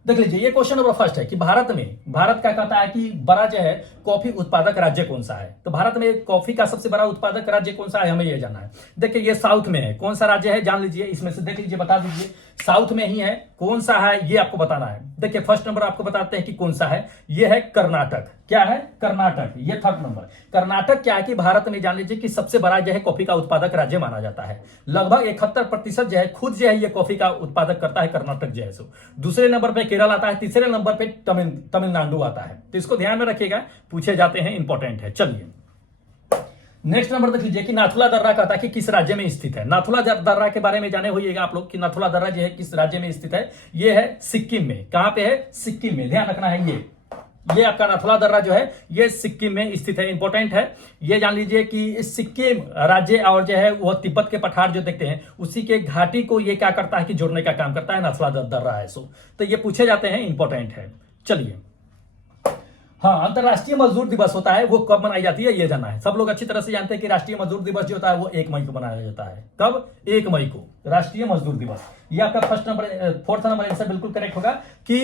देख लीजिए, ये क्वेश्चन नंबर फर्स्ट है कि भारत क्या कहता है कि बड़ा जो है कॉफी उत्पादक राज्य कौन सा है। तो भारत में कॉफी का सबसे बड़ा उत्पादक राज्य कौन सा है, हमें ये जानना है। देखिए ये साउथ में है, कौन सा राज्य है जान लीजिए, इसमें से देख लीजिए, बता दीजिए साउथ में ही है, कौन सा है ये आपको बताना है। देखिए फर्स्ट नंबर आपको बताते हैं कि कौन सा है, ये है कर्नाटक। क्या है, कर्नाटक। ये थर्ड नंबर कर्नाटक क्या है कि भारत में जान लीजिए कि सबसे बड़ा जो है कॉफी का उत्पादक राज्य माना जाता है। लगभग 71% जो है खुद जो है ये कॉफी का उत्पादक करता है कर्नाटक जो है सो। दूसरे नंबर पे केरल आता है, तीसरे नंबर पे तमिलनाडु आता है। तो इसको ध्यान में रखिएगा, पूछे जाते हैं, इंपॉर्टेंट है। चलिए नेक्स्ट नंबर देख लीजिए कि नाथुला दर्रा कहता है कि किस राज्य में स्थित है। नाथुला दर्रा के बारे में जाने होइएगा आप लोग कि नाथुला दर्रा जो है किस राज्य में स्थित है। ये है सिक्किम में। कहां पे है, सिक्किम में, ध्यान रखना है। ये आपका नाथुला दर्रा जो है ये सिक्किम में स्थित है, इंपॉर्टेंट है। ये जान लीजिए कि सिक्किम राज्य और जो है वह तिब्बत के पठार जो देखते हैं उसी के घाटी को ये क्या करता है कि जोड़ने का काम करता है, नाथुला दर्रा है सो। तो ये पूछे जाते हैं, इंपॉर्टेंट है। चलिए हाँ, अंतरराष्ट्रीय मजदूर दिवस होता है वो कब मनाई जाती है ये जानना है। सब लोग अच्छी तरह से जानते हैं कि राष्ट्रीय मजदूर दिवस जो होता है वो 1 मई को मनाया जाता है। कब, 1 मई को राष्ट्रीय मजदूर दिवस। ये आपका फोर्थ नंबर आंसर बिल्कुल करेक्ट होगा कि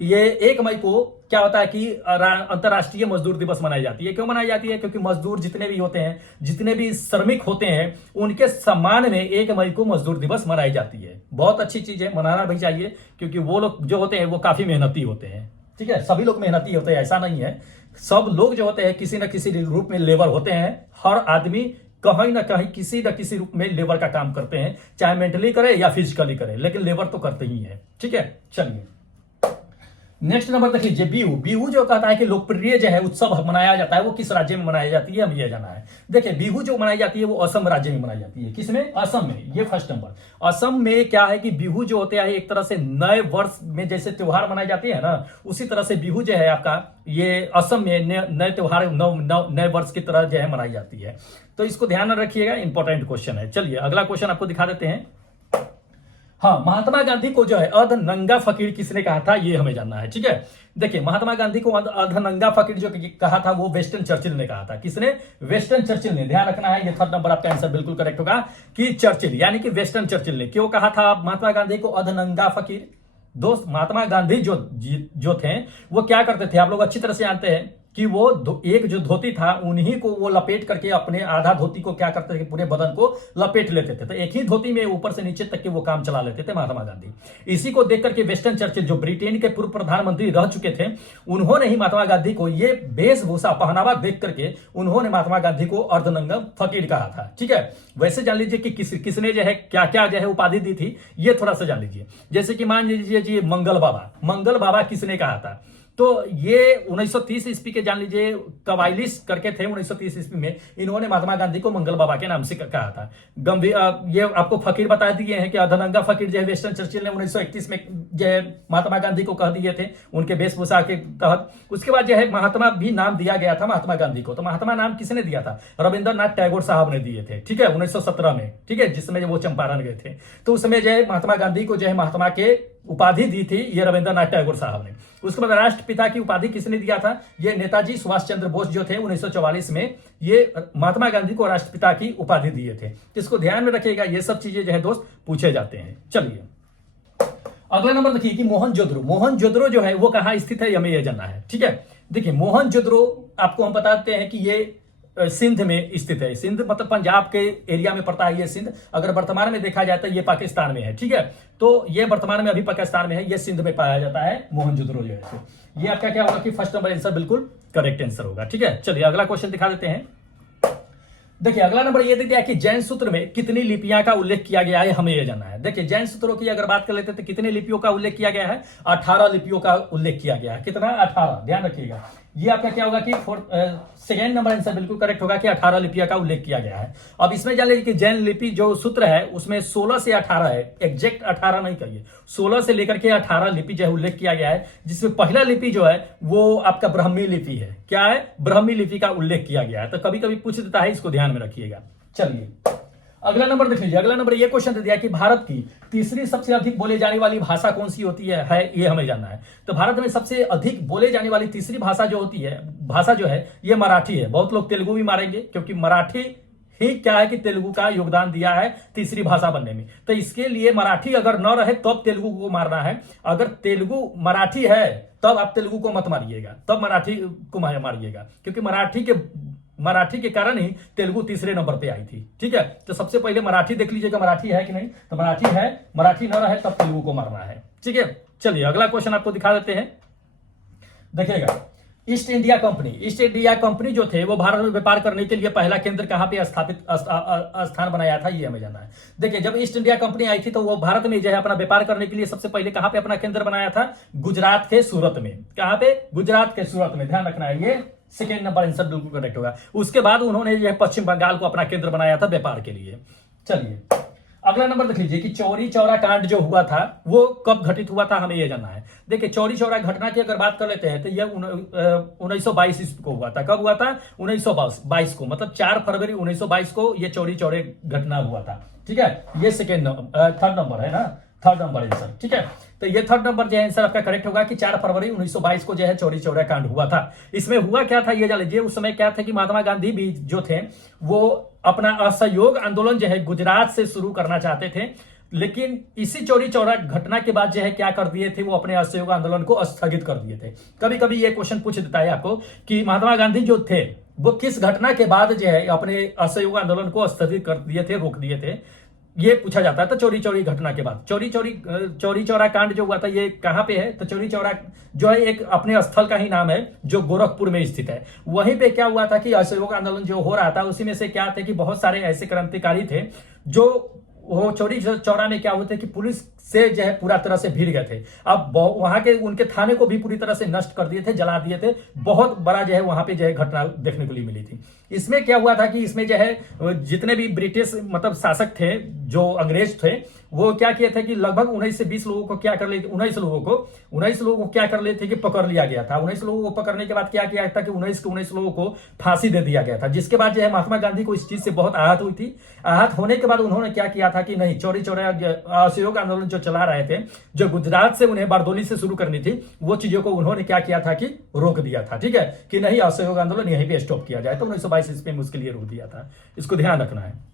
ये 1 मई को क्या होता है कि अंतरराष्ट्रीय मजदूर दिवस मनाई जाती है। क्यों मनाई जाती है, क्योंकि मजदूर जितने भी होते हैं, जितने भी श्रमिक होते हैं, उनके सम्मान में 1 मई को मजदूर दिवस मनाई जाती है। बहुत अच्छी चीज है, मनाना भी चाहिए, क्योंकि वो लोग जो होते हैं वो काफी मेहनती होते हैं। ठीक है, सभी लोग मेहनती होते हैं ऐसा नहीं है, सब लोग जो होते हैं किसी न किसी रूप में लेबर होते हैं। हर आदमी कहीं ना कहीं किसी न किसी रूप में लेबर का काम करते हैं, चाहे मेंटली करे या फिजिकली करे, लेकिन लेबर तो करते ही है। ठीक है, चलिए नेक्स्ट नंबर देख लीजिए, बिहू। बिहू जो कहता है कि लोकप्रिय जो है उत्सव मनाया जाता है वो किस राज्य में मनाई जाती है, हमें यह जाना है। देखिए बिहू जो मनाई जाती है वो असम राज्य में मनाई जाती है। किसमें, असम में। ये फर्स्ट नंबर। असम में क्या है कि बिहू जो होते हैं एक तरह से नए वर्ष में जैसे त्योहार मनाए जाते हैं ना, उसी तरह से बिहू जो है आपका ये असम में नए त्योहार नए वर्ष की तरह जो है मनाई जाती है। तो इसको ध्यान में रखिएगा, इंपॉर्टेंट क्वेश्चन है। चलिए अगला क्वेश्चन आपको दिखा देते हैं। हाँ, महात्मा गांधी को जो है अर्धनंगा फकीर किसने कहा था ये हमें जानना है। ठीक है, देखिए महात्मा गांधी को अर्धनंगा फकीर जो कहा था वो वेस्टर्न चर्चिल ने कहा था। किसने, वेस्टर्न चर्चिल ने। ध्यान रखना है, ये थर्ड नंबर आपका आंसर बिल्कुल करेक्ट होगा कि चर्चिल यानी कि वेस्टर्न चर्चिल ने। क्यों कहा था महात्मा गांधी को अर्धनंगा फकीर। दोस्त महात्मा गांधी जो थे वो क्या करते थे, आप लोग अच्छी तरह से जानते हैं कि वो एक जो धोती था उन्हीं को वो लपेट करके अपने आधा धोती को क्या करते थे, पूरे बदन को लपेट लेते थे। तो एक ही धोती में ऊपर से नीचे तक के वो काम चला लेते थे महात्मा गांधी। इसी को देख करके वेस्टर्न चर्चिल जो ब्रिटेन के पूर्व प्रधानमंत्री रह चुके थे, उन्होंने ही महात्मा गांधी को ये वेशभूषा पहनावा देख करके उन्होंने महात्मा गांधी को अर्धनंगा फकीर कहा था। ठीक है, वैसे जान लीजिए कि किसने जो है क्या क्या जो है उपाधि दी थी ये थोड़ा सा जान लीजिए। जैसे कि मान लीजिए जी मंगल बाबा किसने कहा था, तो ये 1930 ईस्वी के जान लीजिए कवाइलिस करके थे 1930 ईस्वी में, इन्होंने महात्मा गांधी को मंगल बाबा के नाम से कहा था। गंभीर ये आपको फकीर बता दिए हैं कि अर्धनंगा फकीर जो है वेस्टर्न चर्चिल ने 1931 में जो है महात्मा गांधी को कह दिए थे उनके वेशभूषा के तहत। उसके बाद जो है महात्मा भी नाम दिया गया था महात्मा गांधी को। तो महात्मा नाम किसने दिया था, रविंद्रनाथ टैगोर साहब ने दिए थे। ठीक है, 1917 में। ठीक है, जिसमें वो चंपारण गए थे, तो उस समय जो है महात्मा गांधी को जो है महात्मा के उपाधि दी थी ये रविंद्रनाथ टैगोर साहब ने। उसके बाद राष्ट्रपिता की उपाधि किसने दिया था, ये नेताजी सुभाष चंद्र बोस जो थे 1944 में ये महात्मा गांधी को राष्ट्रपिता की उपाधि दिए थे। इसको ध्यान में रखिएगा, ये सब चीजें जो है दोस्त पूछे जाते हैं। चलिए अगला नंबर देखिए कि मोहनजोदड़ो जो है वो कहां स्थित है, हमें यह जानना है। ठीक है, देखिए मोहनजोदड़ो आपको हम बताते हैं कि ये सिंध में स्थित है। सिंध मतलब पंजाब के एरिया में पड़ता है ये सिंध। अगर वर्तमान में देखा जाए तो ये पाकिस्तान में है। ठीक है, तो ये वर्तमान में अभी पाकिस्तान में है, ये सिंध में पाया जाता है मोहनजोदड़ो जो है। तो ये आपका क्या होगा कि फर्स्ट नंबर आंसर बिल्कुल करेक्ट आंसर होगा। ठीक है, चलिए अगला क्वेश्चन दिखा देते हैं। देखिए अगला नंबर ये दे दिया कि जैन सूत्र में कितनी लिपियां का उल्लेख किया गया है, हमें यह जानना है। देखिए जैन सूत्रों की अगर बात कर लेते तो कितने लिपियों का उल्लेख किया गया है, 18 लिपियों का उल्लेख किया गया है। कितना, 18। ध्यान रखिएगा, ये आपका क्या होगा कि सेकेंड नंबर आंसर बिल्कुल करेक्ट होगा कि 18 लिपियों का उल्लेख किया गया है। अब इसमें जान लीजिए कि जैन लिपि जो सूत्र है उसमें 16 से 18 है, एग्जैक्ट 18 नहीं कहिए, 16 से लेकर के 18 लिपि जो है उल्लेख किया गया है, जिसमें पहला लिपि जो है वो आपका ब्राह्मी लिपि है। क्या है, ब्राह्मी लिपि का उल्लेख किया गया है। तो कभी कभी पूछ देता है, इसको ध्यान में रखिएगा। चलिए अगला नंबर देख लीजिए, अगला नंबर ये क्वेश्चन दे दिया कि भारत की तीसरी सबसे अधिक बोले जाने वाली भाषा कौन सी होती है ये हमें जानना है। तो भारत में सबसे अधिक बोले जाने वाली तीसरी भाषा जो होती है, भाषा जो है ये मराठी है। बहुत लोग तेलुगु भी मारेंगे क्योंकि मराठी ही क्या है कि तेलुगु का योगदान दिया है तीसरी भाषा बनने में। तो इसके लिए मराठी अगर न रहे तब तेलुगु को मारना है। अगर तेलुगु मराठी है तब आप तेलुगु को मत मारिएगा, तब मराठी को मारिएगा, क्योंकि मराठी के कारण ही तेलुगु तीसरे नंबर पे आई थी। ठीक है, तो सबसे पहले मराठी देख लीजिएगा, मराठी है कि नहीं। तो मराठी है, मराठी न रहे तब तेलुगु को मारना है। ठीक है, चलिए अगला क्वेश्चन आपको दिखा देते हैं। देखिएगा, ईस्ट इंडिया कंपनी जो थे वो भारत में व्यापार करने के लिए पहला केंद्र कहां पे स्थान बनाया था, ये हमें जानना है। देखिए, जब ईस्ट इंडिया कंपनी आई थी तो वो भारत में जो है अपना व्यापार करने के लिए सबसे पहले कहां पे अपना केंद्र बनाया था, गुजरात के सूरत में। कहां पे, गुजरात के सूरत में, ध्यान रखना है, ये सेकेंड नंबर आंसर बिल्कुल करेक्ट होगा। उसके बाद उन्होंने जो है पश्चिम बंगाल को अपना केंद्र बनाया था व्यापार के लिए। चलिए अगला नंबर देख लीजिए कि चौरी चौरा कांड जो हुआ था वो कब घटित हुआ था, हमें यह जानना है। देखिए, चौरी चौरा घटना की अगर बात कर लेते हैं तो यह 1922 ईस्वी को हुआ था। कब हुआ था, 1922 को, मतलब 4 फरवरी 1922 को यह चौरी चौरे घटना हुआ था। ठीक है, ये थर्ड नंबर है ना, थर्ड नंबर आंसर। ठीक है, तो ये थर्ड नंबर जो है आंसर आपका करेक्ट होगा कि 4 फरवरी 1922 को जो है चौरी चौरा कांड हुआ था। इसमें हुआ क्या था ये जान लीजिए। उस समय क्या था कि महात्मा गांधी भी जो थे वो अपना असहयोग आंदोलन जो है गुजरात से शुरू करना चाहते थे, लेकिन इसी चौरी चौरा घटना के बाद जो है क्या कर दिए थे, वो अपने असहयोग आंदोलन को स्थगित कर दिए थे। कभी कभी ये क्वेश्चन पूछ देता है आपको कि महात्मा गांधी जो थे वो किस घटना के बाद जो है अपने असहयोग आंदोलन को स्थगित कर दिए थे, रोक दिए थे, ये पूछा जाता है। तो चौरी चौरी घटना के बाद चौरी चौरा कांड जो हुआ था ये कहां पे है, तो चौरी चौरा जो है एक अपने स्थल का ही नाम है जो गोरखपुर में स्थित है। वहीं पे क्या हुआ था कि असहयोग आंदोलन जो हो रहा था उसी में से क्या थे कि बहुत सारे ऐसे क्रांतिकारी थे जो वो चौरी चौरा में क्या होते कि पुलिस से जो है पूरा तरह से भिड़ गए थे। अब वहां के उनके थाने को भी पूरी तरह से नष्ट कर दिए थे, जला दिए थे। बहुत बड़ा जो है वहां पे जो है घटना देखने को मिली थी। इसमें क्या हुआ था कि इसमें जो है जितने भी ब्रिटिश मतलब शासक थे, जो अंग्रेज थे, वो क्या किए थे कि लगभग 19 से 20 लोगों को क्या कर लिए, 19 लोगों को क्या कर लिए थे कि पकड़ लिया गया था। 19 लोगों को पकड़ने के बाद क्या किया था कि 19 लोगों को फांसी दे दिया गया था। जिसके बाद जो है महात्मा गांधी को इस चीज से बहुत आहत हुई थी। आहत होने के बाद उन्होंने क्या किया था कि नहीं, चौरी चौरा असहयोग आंदोलन जो चला रहे थे, जो गुजरात से उन्हें बारदोली से शुरू करनी थी, वो चीजों को उन्होंने क्या किया था कि रोक दिया था। ठीक है, कि नहीं, असहयोग आंदोलन यहीं पे स्टॉप किया जाए। तो 1922 ईस्वी में उसके लिए रोक दिया था। इसको ध्यान रखना है।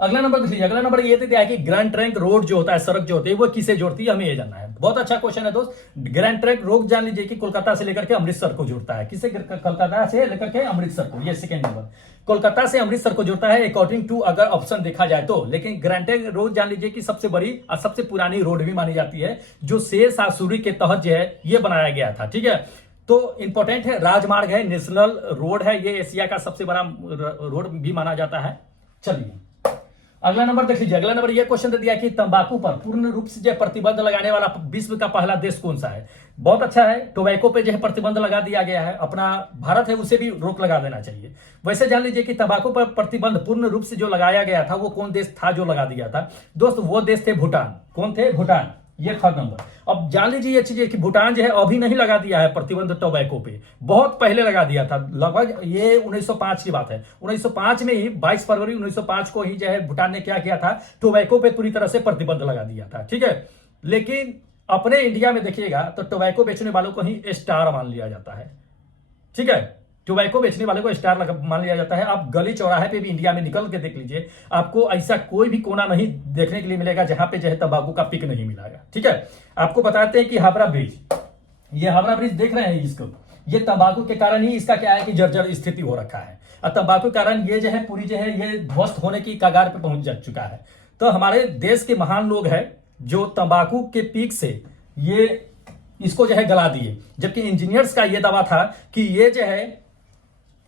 अगला नंबर देख लीजिए, अगला नंबर ये दिया है कि ग्रैंड ट्रंक रोड जो होता है, सड़क जो होती है, वो किसे जोड़ती है, हमें ये जानना है। बहुत अच्छा क्वेश्चन है दोस्त। ग्रैंड ट्रंक रोड जान लीजिए कि कोलकाता से लेकर के अमृतसर को जोड़ता है। किसे, कोलकाता से लेकर के अमृतसर को, ये सेकंड नंबर, कोलकाता से अमृतसर को जोड़ता है अकॉर्डिंग टू अगर ऑप्शन देखा जाए तो। लेकिन ग्रैंड ट्रंक रोड जान लीजिए कि सबसे बड़ी और सबसे पुरानी रोड भी मानी जाती है, जो शेर शाह सूरी के तहत जो है ये बनाया गया था। ठीक है, तो इंपॉर्टेंट है, राजमार्ग है, नेशनल रोड है, ये एशिया का सबसे बड़ा रोड भी माना जाता है। चलिए अगला नंबर देख लीजिए। अगला नंबर ये क्वेश्चन दे दिया कि तंबाकू पर पूर्ण रूप से जो प्रतिबंध लगाने वाला विश्व का पहला देश कौन सा है। बहुत अच्छा है, टोबैको पे जो है प्रतिबंध लगा दिया गया है। अपना भारत है उसे भी रोक लगा देना चाहिए। वैसे जान लीजिए कि तंबाकू पर प्रतिबंध पूर्ण रूप से जो लगाया गया था वो कौन देश था जो लगा दिया था दोस्त, वो देश थे भूटान। कौन थे, भूटान, ये थर्ड नंबर। अब जान लीजिए ये चीज कि भूटान जो है अभी नहीं लगा दिया है प्रतिबंध टोबैको पे, बहुत पहले लगा दिया था। लगभग ये 1905 की बात है। 1905 में ही 22 फरवरी 1905 को ही जो है भूटान ने क्या किया था, टोबैको पे पूरी तरह से प्रतिबंध लगा दिया था। ठीक है, लेकिन अपने इंडिया में देखिएगा तो टोबैको बेचने वालों को ही स्टार मान लिया जाता है। ठीक है, टोबैको बेचने वाले को स्टार मान लिया जाता है। आप गली चौराहे पे भी इंडिया में निकल के देख लीजिए, आपको ऐसा कोई भी कोना नहीं देखने के लिए मिलेगा जहां पे जो है तंबाकू का पिक नहीं मिलेगा। ठीक है, आपको बताते हैं कि हावड़ा ब्रिज, ये हावड़ा ब्रिज देख रहे हैं इसको, ये तंबाकू के कारण ही इसका क्या है कि जर्जर स्थिति हो रखा है। और तंबाकू के कारण ये जो है पूरी जो है ये ध्वस्त होने की कगार पे पहुंच जा चुका है। तो हमारे देश के महान लोग हैं जो तंबाकू के पीक से ये इसको जो है गला दिए, जबकि इंजीनियर्स का ये दावा था कि ये जो है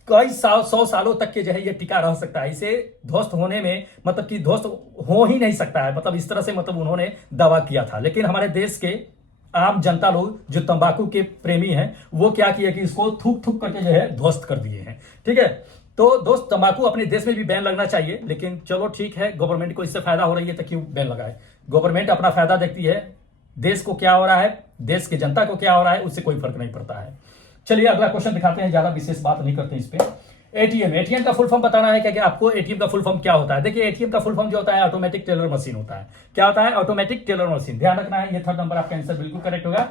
कई 100 सालों तक के जो है ये टिका रह सकता है। इसे ध्वस्त होने में मतलब कि ध्वस्त हो ही नहीं सकता है, मतलब इस तरह से मतलब उन्होंने दावा किया था। लेकिन हमारे देश के आम जनता लोग जो तंबाकू के प्रेमी हैं वो क्या किया कि इसको थूक थूक करके जो है ध्वस्त कर दिए हैं। ठीक है, तो दोस्त तंबाकू अपने देश में भी बैन लगना चाहिए, लेकिन चलो ठीक है, गवर्नमेंट को इससे फायदा हो रही है तो क्यों बैन लगाए। गवर्नमेंट अपना फायदा देखती है, देश को क्या हो रहा है, देश की जनता को क्या हो रहा है, उससे कोई फर्क नहीं पड़ता है। चलिए अगला क्वेश्चन दिखाते हैं, ज्यादा विशेष बात नहीं करते इस पे। एटीएम, एटीएम का फुल फॉर्म बताना है क्या आपको? एटीएम का फुल फॉर्म क्या होता है? देखिए एटीएम का फुल फॉर्म जो होता है ऑटोमेटिक टेलर मशीन होता है। क्या होता है? Automatic teller machine. ध्यान रखना है, ये थर्ड नंबर आपका आंसर बिल्कुल करेक्ट होगा।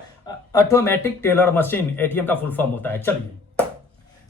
ऑटोमेटिक टेलर मशीन एटीएम का फुल फॉर्म होता है। चलिए,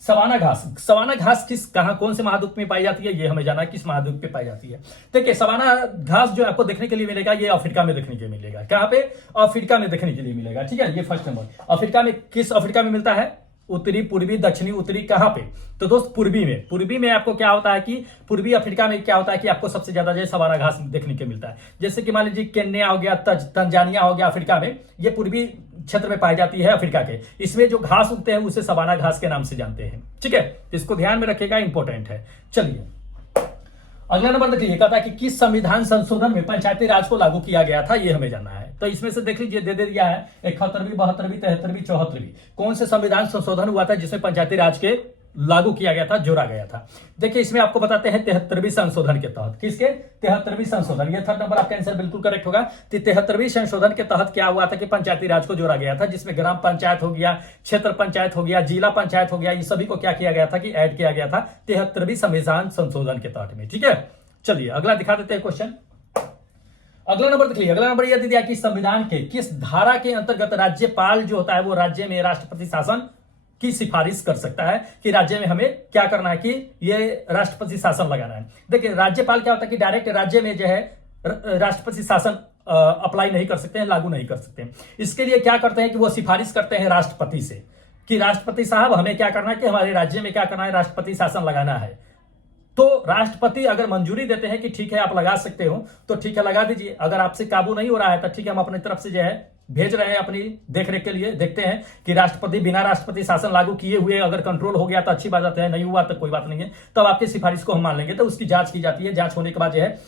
सवाना घास, सवाना घास किस कहां कौन से महाद्वीप में पाई जाती है, ये हमें जाना है किस महाद्वीप पे पाई जाती है। देखिए सवाना घास जो आपको देखने के लिए मिलेगा ये अफ्रीका में देखने के लिए मिलेगा। कहां पे? अफ्रीका में देखने के लिए मिलेगा। ठीक है, ये फर्स्ट नंबर। अफ्रीका में, किस अफ्रीका में मिलता है? उत्तरी, पूर्वी, दक्षिणी, उत्तरी, कहां पे? तो दोस्त पूर्वी में। पूर्वी में आपको क्या होता है कि पूर्वी अफ्रीका में क्या होता है कि आपको सबसे ज्यादा जो है सवाना घास देखने को मिलता है। जैसे कि मान लीजिए केन्या हो गया, तंजानिया हो गया, अफ्रीका में ये पूर्वी क्षेत्र में पाई जाती है अफ्रीका के। इसमें जो घास उगते हैं उसे सवाना घास के नाम से जानते हैं। ठीक है, इसको ध्यान में रखिएगा, इंपॉर्टेंट है। चलिए अगला नंबर देख लीजिए, कहता है कि किस संविधान संशोधन में पंचायती राज को लागू किया गया था, ये हमें जानना है। तो इसमें से देख लीजिए, दे दिया है 71वीं, 72वीं, 73वीं, 74वीं। कौन से संविधान संशोधन हुआ था जिसमें पंचायती राज के लागू किया गया था, जोड़ा गया था? देखिए इसमें आपको बताते हैं 73वीं संशोधन के तहत। किसके? 73वीं संशोधन। ये थर्ड नंबर आपका आंसर बिल्कुल करेक्ट होगा। 73वीं संशोधन के तहत क्या हुआ था कि पंचायती राज को जोड़ा गया था, जिसमें ग्राम पंचायत हो गया, क्षेत्र पंचायत हो गया, जिला पंचायत हो गया, ये सभी को क्या किया गया था कि ऐड किया गया था 73वीं संविधान संशोधन के तहत में। ठीक है, चलिए अगला दिखा देते हैं क्वेश्चन। अगला नंबर देख लीजिए, अगला नंबर यह दे दिया कि संविधान के किस धारा के अंतर्गत राज्यपाल जो होता है वो राज्य में राष्ट्रपति शासन की सिफारिश कर सकता है कि राज्य में हमें क्या करना है कि ये राष्ट्रपति शासन लगाना है। देखिए राज्यपाल क्या होता है कि डायरेक्ट राज्य में जो है राष्ट्रपति शासन अप्लाई नहीं कर सकते हैं, लागू नहीं कर सकते हैं। इसके लिए क्या करते हैं कि वो सिफारिश करते हैं राष्ट्रपति से कि राष्ट्रपति साहब हमें क्या करना है कि हमारे राज्य में क्या करना है, राष्ट्रपति शासन लगाना है। तो राष्ट्रपति अगर मंजूरी देते हैं कि ठीक है आप लगा सकते हो, तो ठीक है लगा दीजिए। अगर आपसे काबू नहीं हो रहा है तो ठीक है, हम अपनी तरफ से जो है भेज रहे हैं अपनी देखरेख के लिए। देखते हैं कि राष्ट्रपति बिना राष्ट्रपति शासन लागू किए हुए अगर कंट्रोल हो गया तो अच्छी बात है, नहीं हुआ तो कोई बात नहीं है, तब आपकी सिफारिश को हम मान लेंगे। तो उसकी जांच की जाती है। जांच होने के बाद जो है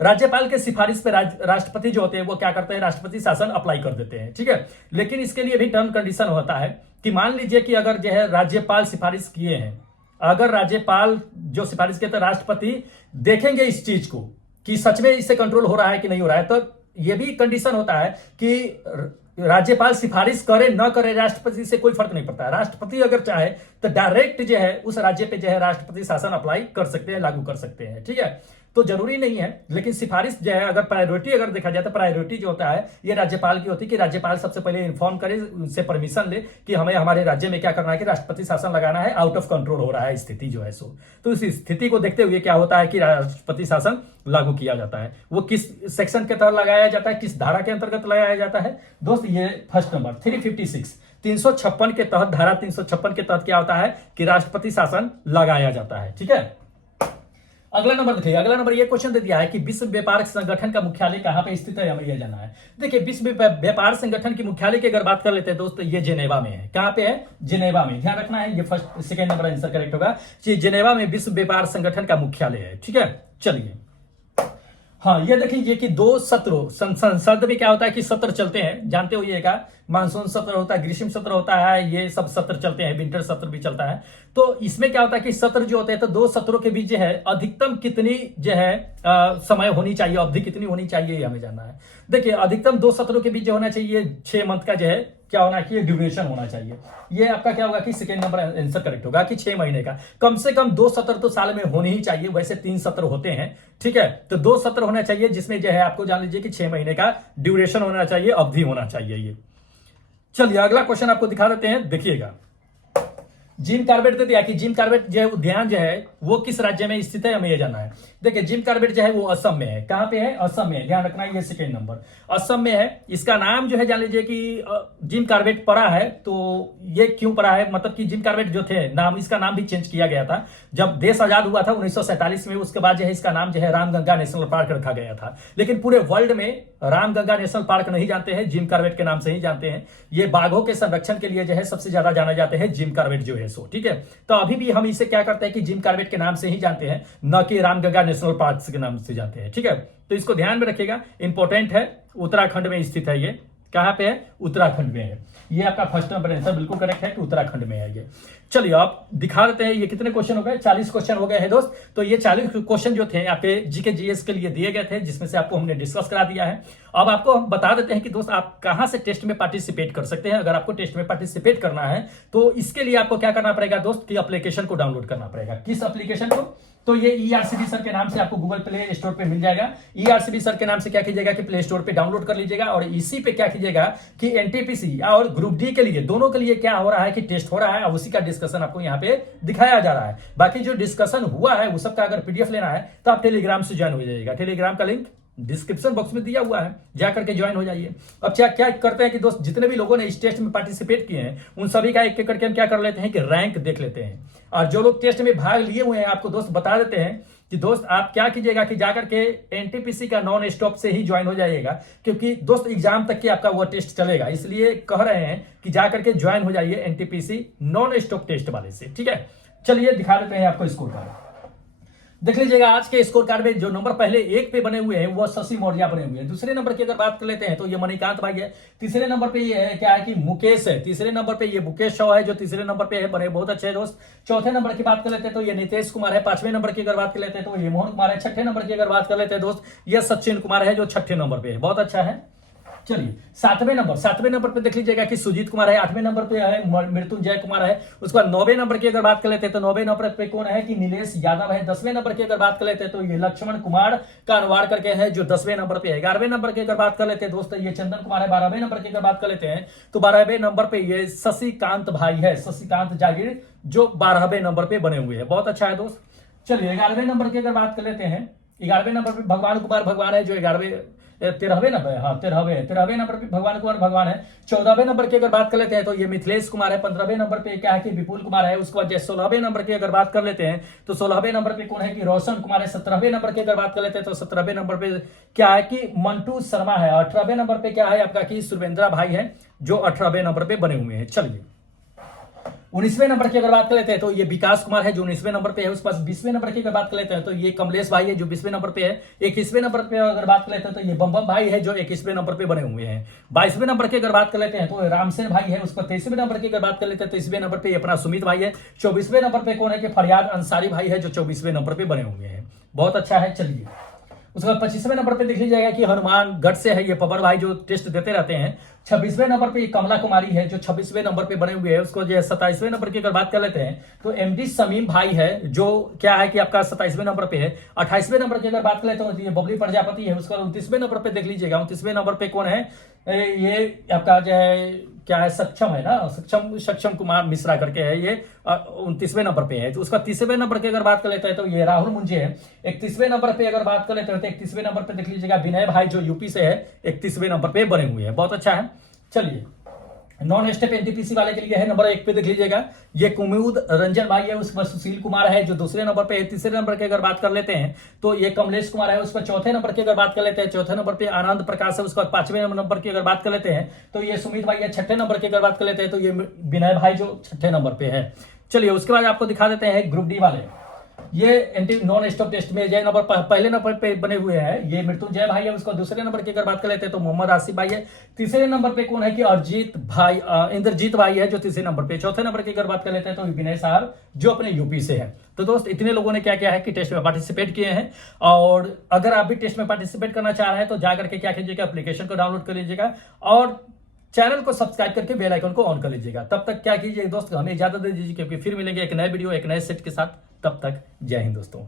राज्यपाल के सिफारिश पे राष्ट्रपति जो होते हैं वो क्या करते हैं, राष्ट्रपति शासन अप्लाई कर देते हैं। ठीक है, लेकिन इसके लिए भी टर्म कंडीशन होता है कि मान लीजिए कि अगर जो है राज्यपाल सिफारिश किए हैं, अगर राज्यपाल जो सिफारिश किए तो राष्ट्रपति देखेंगे इस चीज को कि सच में इससे कंट्रोल हो रहा है कि नहीं हो रहा है, तो यह भी कंडीशन होता है कि राज्यपाल सिफारिश करे न करे राष्ट्रपति से कोई फर्क नहीं पड़ता है। राष्ट्रपति अगर चाहे तो डायरेक्ट जो है उस राज्य पे जो है राष्ट्रपति शासन अप्लाई कर सकते हैं, लागू कर सकते हैं। ठीक है, तो जरूरी नहीं है, लेकिन सिफारिश जो है अगर प्रायोरिटी अगर देखा जाए तो प्रायोरिटी जो होता है ये राज्यपाल की होती है कि राज्यपाल सबसे पहले इन्फॉर्म करे, उनसे परमिशन ले कि हमें हमारे राज्य में क्या करना है कि राष्ट्रपति शासन लगाना है, आउट ऑफ कंट्रोल हो रहा है स्थिति जो है सो। तो इस स्थिति को देखते हुए क्या होता है कि राष्ट्रपति शासन लागू किया जाता है। वो किस सेक्शन के तहत लगाया जाता है, किस धारा के अंतर्गत लगाया जाता है दोस्त? ये फर्स्ट नंबर 356 356 के तहत, धारा 356 के तहत क्या होता है कि राष्ट्रपति शासन लगाया जाता है। ठीक है, अगला नंबर देखिए, अगला नंबर ये क्वेश्चन दे दिया है कि विश्व व्यापार संगठन का मुख्यालय कहां पे स्थित है, हमें यह जानना है। देखिए विश्व व्यापार संगठन की मुख्यालय की अगर बात कर लेते हैं दोस्त, ये जेनेवा में है। कहां पे है? जेनेवा में। ध्यान रखना है, ये first second number answer correct होगा कि जेनेवा में विश्व व्यापार संगठन का मुख्यालय है। ठीक है, चलिए हाँ ये देखिए कि दो सत्रों संसद में क्या होता है कि सत्र चलते हैं, जानते हो ये का मानसून सत्र होता है, ग्रीष्म सत्र होता है, ये सब सत्र चलते हैं, विंटर सत्र भी चलता है। तो इसमें क्या होता है कि सत्र जो होते हैं तो दो सत्रों के बीच जो है अधिकतम कितनी जो है समय होनी चाहिए, अवधि कितनी होनी चाहिए, ये हमें जानना है। देखिए अधिकतम दो सत्रों के बीच जो होना चाहिए 6 मंथ का जो है क्या होना चाहिए, ड्यूरेशन होना चाहिए। ये आपका क्या होगा कि सेकेंड नंबर आंसर करेक्ट होगा कि 6 महीने का। कम से कम 2 सत्र तो साल में होने ही चाहिए, वैसे 3 सत्र होते हैं। ठीक है, तो 2 सत्र होना चाहिए जिसमें जो है आपको जान लीजिए कि 6 महीने का ड्यूरेशन होना चाहिए, अवधि होना चाहिए ये। चलिए अगला क्वेश्चन आपको दिखा देते हैं, देखिएगा। जिम कार्बेट दे दिया कि जिम कार्बेट जो है उद्यान जो है वो किस राज्य में स्थित है, हमें यह जानना है। देखिए जिम कार्बेट जो है वो असम में है। कहां पे है? असम में। ध्यान रखना है, ये सेकेंड नंबर असम में है। इसका नाम जो है जान लीजिए कि जिम कार्बेट पड़ा है। तो ये क्यों पड़ा है, मतलब कि जिम कार्बेट जो थे नाम, इसका नाम भी चेंज किया गया था जब देश आजाद हुआ था 1947 में। उसके बाद जो है इसका नाम जो है रामगंगा नेशनल पार्क रखा गया था। लेकिन पूरे वर्ल्ड में रामगंगा नेशनल पार्क नहीं जानते हैं, जिम कार्बेट के नाम से ही जानते हैं। ये बाघों के संरक्षण के लिए जो है सबसे ज्यादा जाना जाते हैं जिम कार्बेट जो है सो। ठीक है, तो अभी भी हम इसे क्या करते हैं कि जिम कार्बेट के नाम से ही जानते हैं, न कि रामगंगा नेशनल पार्क के नाम से जानते हैं। ठीक है, तो इसको ध्यान में रखिएगा, इंपॉर्टेंट है, उत्तराखंड में स्थित है ये। कहाँ पे है? उत्तराखंड में है। ये आपका फर्स्ट नंबर आंसर बिल्कुल करेक्ट है कि उत्तराखंड में है ये। चलिए आप दिखा देते हैं ये कितने क्वेश्चन हो गए। 40 क्वेश्चन हो गए हैं दोस्त। तो ये 40 क्वेश्चन जो थे यहाँ पे जीके जीएस के लिए दिए गए थे, जिसमें से आपको हमने डिस्कस करा दिया है। अब आपको हम बता देते हैं कि दोस्त आप कहां से टेस्ट में पार्टिसिपेट कर सकते हैं। अगर आपको टेस्ट में पार्टिसिपेट करना है तो इसके लिए आपको क्या करना पड़ेगा दोस्त, कि एप्लीकेशन को डाउनलोड करना पड़ेगा। किस एप्लीकेशन को? तो ये ईआरसीबी सर के नाम से आपको गूगल प्ले स्टोर पे मिल जाएगा। ईआरसीबी सर के नाम से क्या कीजिएगा कि प्ले स्टोर पे डाउनलोड कर लीजिएगा, और इसी पे क्या कीजिएगा कि एनटीपीसी और ग्रुप डी के लिए, दोनों के लिए क्या हो रहा है कि टेस्ट हो रहा है, और उसी का डिस्कशन आपको यहाँ पे दिखाया जा रहा है। बाकी जो डिस्कशन हुआ है वो सबका अगर पीडीएफ लेना है तो आप टेलीग्राम से ज्वाइन हो जाइएगा। टेलीग्राम का लिंक डिस्क्रिप्शन बॉक्स में दिया हुआ है, जाकर के ज्वाइन हो जाइए। अब क्या क्या करते हैं कि दोस्त, जितने भी लोगों ने इस टेस्ट में पार्टिसिपेट किए हैं उन सभी का एक एक करके हम क्या कर लेते हैं कि रैंक देख लेते हैं। और जो लोग टेस्ट में भाग लिए हुए हैं आपको दोस्त बता देते हैं कि दोस्त आप क्या कीजिएगा कि जाकर के एनटीपीसी का नॉन स्टॉप से ही ज्वाइन हो जाइएगा, क्योंकि दोस्त एग्जाम तक के आपका वो टेस्ट चलेगा, इसलिए कह रहे हैं कि जाकर के ज्वाइन हो जाइए एनटीपीसी नॉन स्टॉप टेस्ट वाले से। ठीक है, चलिए दिखा देते हैं आपको स्कोर कार्ड। देख लीजिएगा आज के स्कोर कार्ड में जो नंबर पहले 1 पे बने हुए हैं वो शशि मौर्य बने हुए हैं। दूसरे नंबर की अगर बात कर लेते हैं तो ये मणिकांत भाई है। तीसरे नंबर पे ये है क्या है कि मुकेश है। तीसरे नंबर पे ये मुकेश शॉ है जो तीसरे नंबर पे है, बने बहुत अच्छे दोस्त। चौथे नंबर की बात कर लेते हैं तो ये नितेश कुमार है। पांचवें नंबर की अगर बात कर लेते हैं तो ये मोहन कुमार है। छठे नंबर की अगर बात कर लेते हैं दोस्त ये सचिन कुमार है जो छठे नंबर पे है, बहुत अच्छा है। चलिए सातवें नंबर पे देख लीजिएगा कि सुजीत कुमार है। आठवें नंबर पे है मृत्युंजय कुमार है। उसके बाद 9वें नंबर की अगर बात कर लेते हैं तो 9वें नंबर पे कौन है कि नीलेश यादव है। 10वें नंबर की अगर बात कर लेते हैं तो ये लक्ष्मण कुमार कानवाड़ करके है जो 10वें नंबर पे है। 11वें नंबर की अगर बात कर लेते हैं दोस्त ये चंदन कुमार है। 12वें नंबर की अगर बात कर लेते हैं तो 12वें नंबर पे ये शशिकांत भाई है, शशिकांत जागीर जो 12वें नंबर पे बने हुए हैं, बहुत अच्छा है दोस्त। चलिए 11वें नंबर की अगर बात कर लेते हैं, 11वें नंबर पे भगवान कुमार भगवान है जो 13वें नंबर पे भगवान कुमार भगवान है। 14वें नंबर की अगर बात कर लेते हैं तो ये मिथिलेश कुमार है। 15वें नंबर पे क्या है कि विपुल कुमार है। उसके बाद 16वें नंबर की अगर बात कर लेते हैं तो 16वें नंबर पे कौन है कि रोशन कुमार है। 17वें नंबर की अगर बात कर लेते हैं तो 17वें नंबर पे क्या है कि मंटू शर्मा है। 18वें नंबर पे क्या है आपका कि सुरेंद्रा भाई है जो 18वें नंबर पे बने हुए हैं। चलिए 19वें नंबर की अगर बात कर लेते हैं तो ये विकास कुमार है जो 19वें नंबर पे है। उसके बाद 20वें नंबर की अगर बात कर लेते हैं तो ये कमलेश भाई है जो 20वें नंबर पे है। 21वें नंबर पे अगर बात कर लेते हैं तो ये बम भाई है जो 21वें नंबर पे बने हुए हैं। 22वें नंबर की अगर बात कर लेते हैं तो रामसेन भाई है। उसके बाद 23वें नंबर की अगर बात कर लेते हैं तो 23वें नंबर पे अपना सुमित भाई है। 24वें नंबर पे कौन है कि फरियाद अंसारी भाई है जो 24वें नंबर पे बने हुए हैं, बहुत अच्छा है। चलिए उसके बाद 25वें नंबर पे देख लीजिएगा कि हनुमानगढ़ से है ये पवन भाई जो टेस्ट देते रहते हैं। 26वें नंबर पे कमला कुमारी है जो 26वें नंबर पे बने हुए हैं। उसको जो 27वें नंबर की अगर बात कर लेते हैं तो एमडी समीम भाई है जो क्या है कि आपका 27वें नंबर पे है। 28वें नंबर की अगर बात कर लेते हैं तो ये बबली प्रजापति है। उसके बाद 29वें नंबर पे देख लीजिएगा, 29वें नंबर पे कौन है, ये आपका जो है क्या है सक्षम है ना, सक्षम कुमार मिश्रा करके है, ये 29वें नंबर पे है। तो उसका 30वें नंबर की अगर बात कर लेते हैं तो ये राहुल मुंजे है। 31वें नंबर पे अगर बात कर लेते हैं तो 31वें नंबर पे देख लीजिएगा विनय भाई जो यूपी से है, 31वें नंबर पे बने हुए हैं, बहुत अच्छा है। चलिए नॉन स्टेप एनटीपीसी वाले के लिए है नंबर 1 पे देख लीजिएगा ये कुमुद रंजन भाई है। उसके बाद सुशील कुमार है जो दूसरे नंबर पे है। तीसरे नंबर की अगर बात कर लेते हैं तो ये कमलेश कुमार है। उसका चौथे नंबर की अगर बात कर लेते हैं, चौथे नंबर पे आनंद प्रकाश है। उसके बाद 5वें नंबर की अगर बात कर लेते हैं तो ये सुमित भाई है। 6ठे नंबर की अगर बात कर लेते हैं तो ये विनय भाई जो 6ठे नंबर पे है। चलिए उसके बाद आपको दिखा देते हैं ग्रुप डी वाले। ये एंटी नॉन स्टॉप टेस्ट में जय नंबर पहले नंबर पे बने हुए हैं ये मृत्युंजय भाई है। उसको दूसरे नंबर की अगर बात कर लेते हैं तो मोहम्मद आसिफ भाई है। तीसरे नंबर पे कौन है कि अरजीत भाई इंद्रजीत भाई है जो तीसरे नंबर पे। चौथे नंबर की अगर बात कर लेते हैं तो विनय साहब जो अपने यूपी से है। तो दोस्त इतने लोगों ने क्या किया है कि टेस्ट में पार्टिसिपेट किए हैं, और अगर आप भी टेस्ट में पार्टिसिपेट करना चाह रहे हैं तो जाकर के क्या कीजिएगा, एप्लीकेशन को डाउनलोड कर लीजिएगा और चैनल को सब्सक्राइब करके बेल आइकन को ऑन कर लीजिएगा। तब तक क्या कीजिए दोस्त, हमें इजाजत दे दीजिए क्योंकि फिर मिलेंगे एक नए वीडियो एक नए सेट के साथ। तब तक जय हिंद दोस्तों।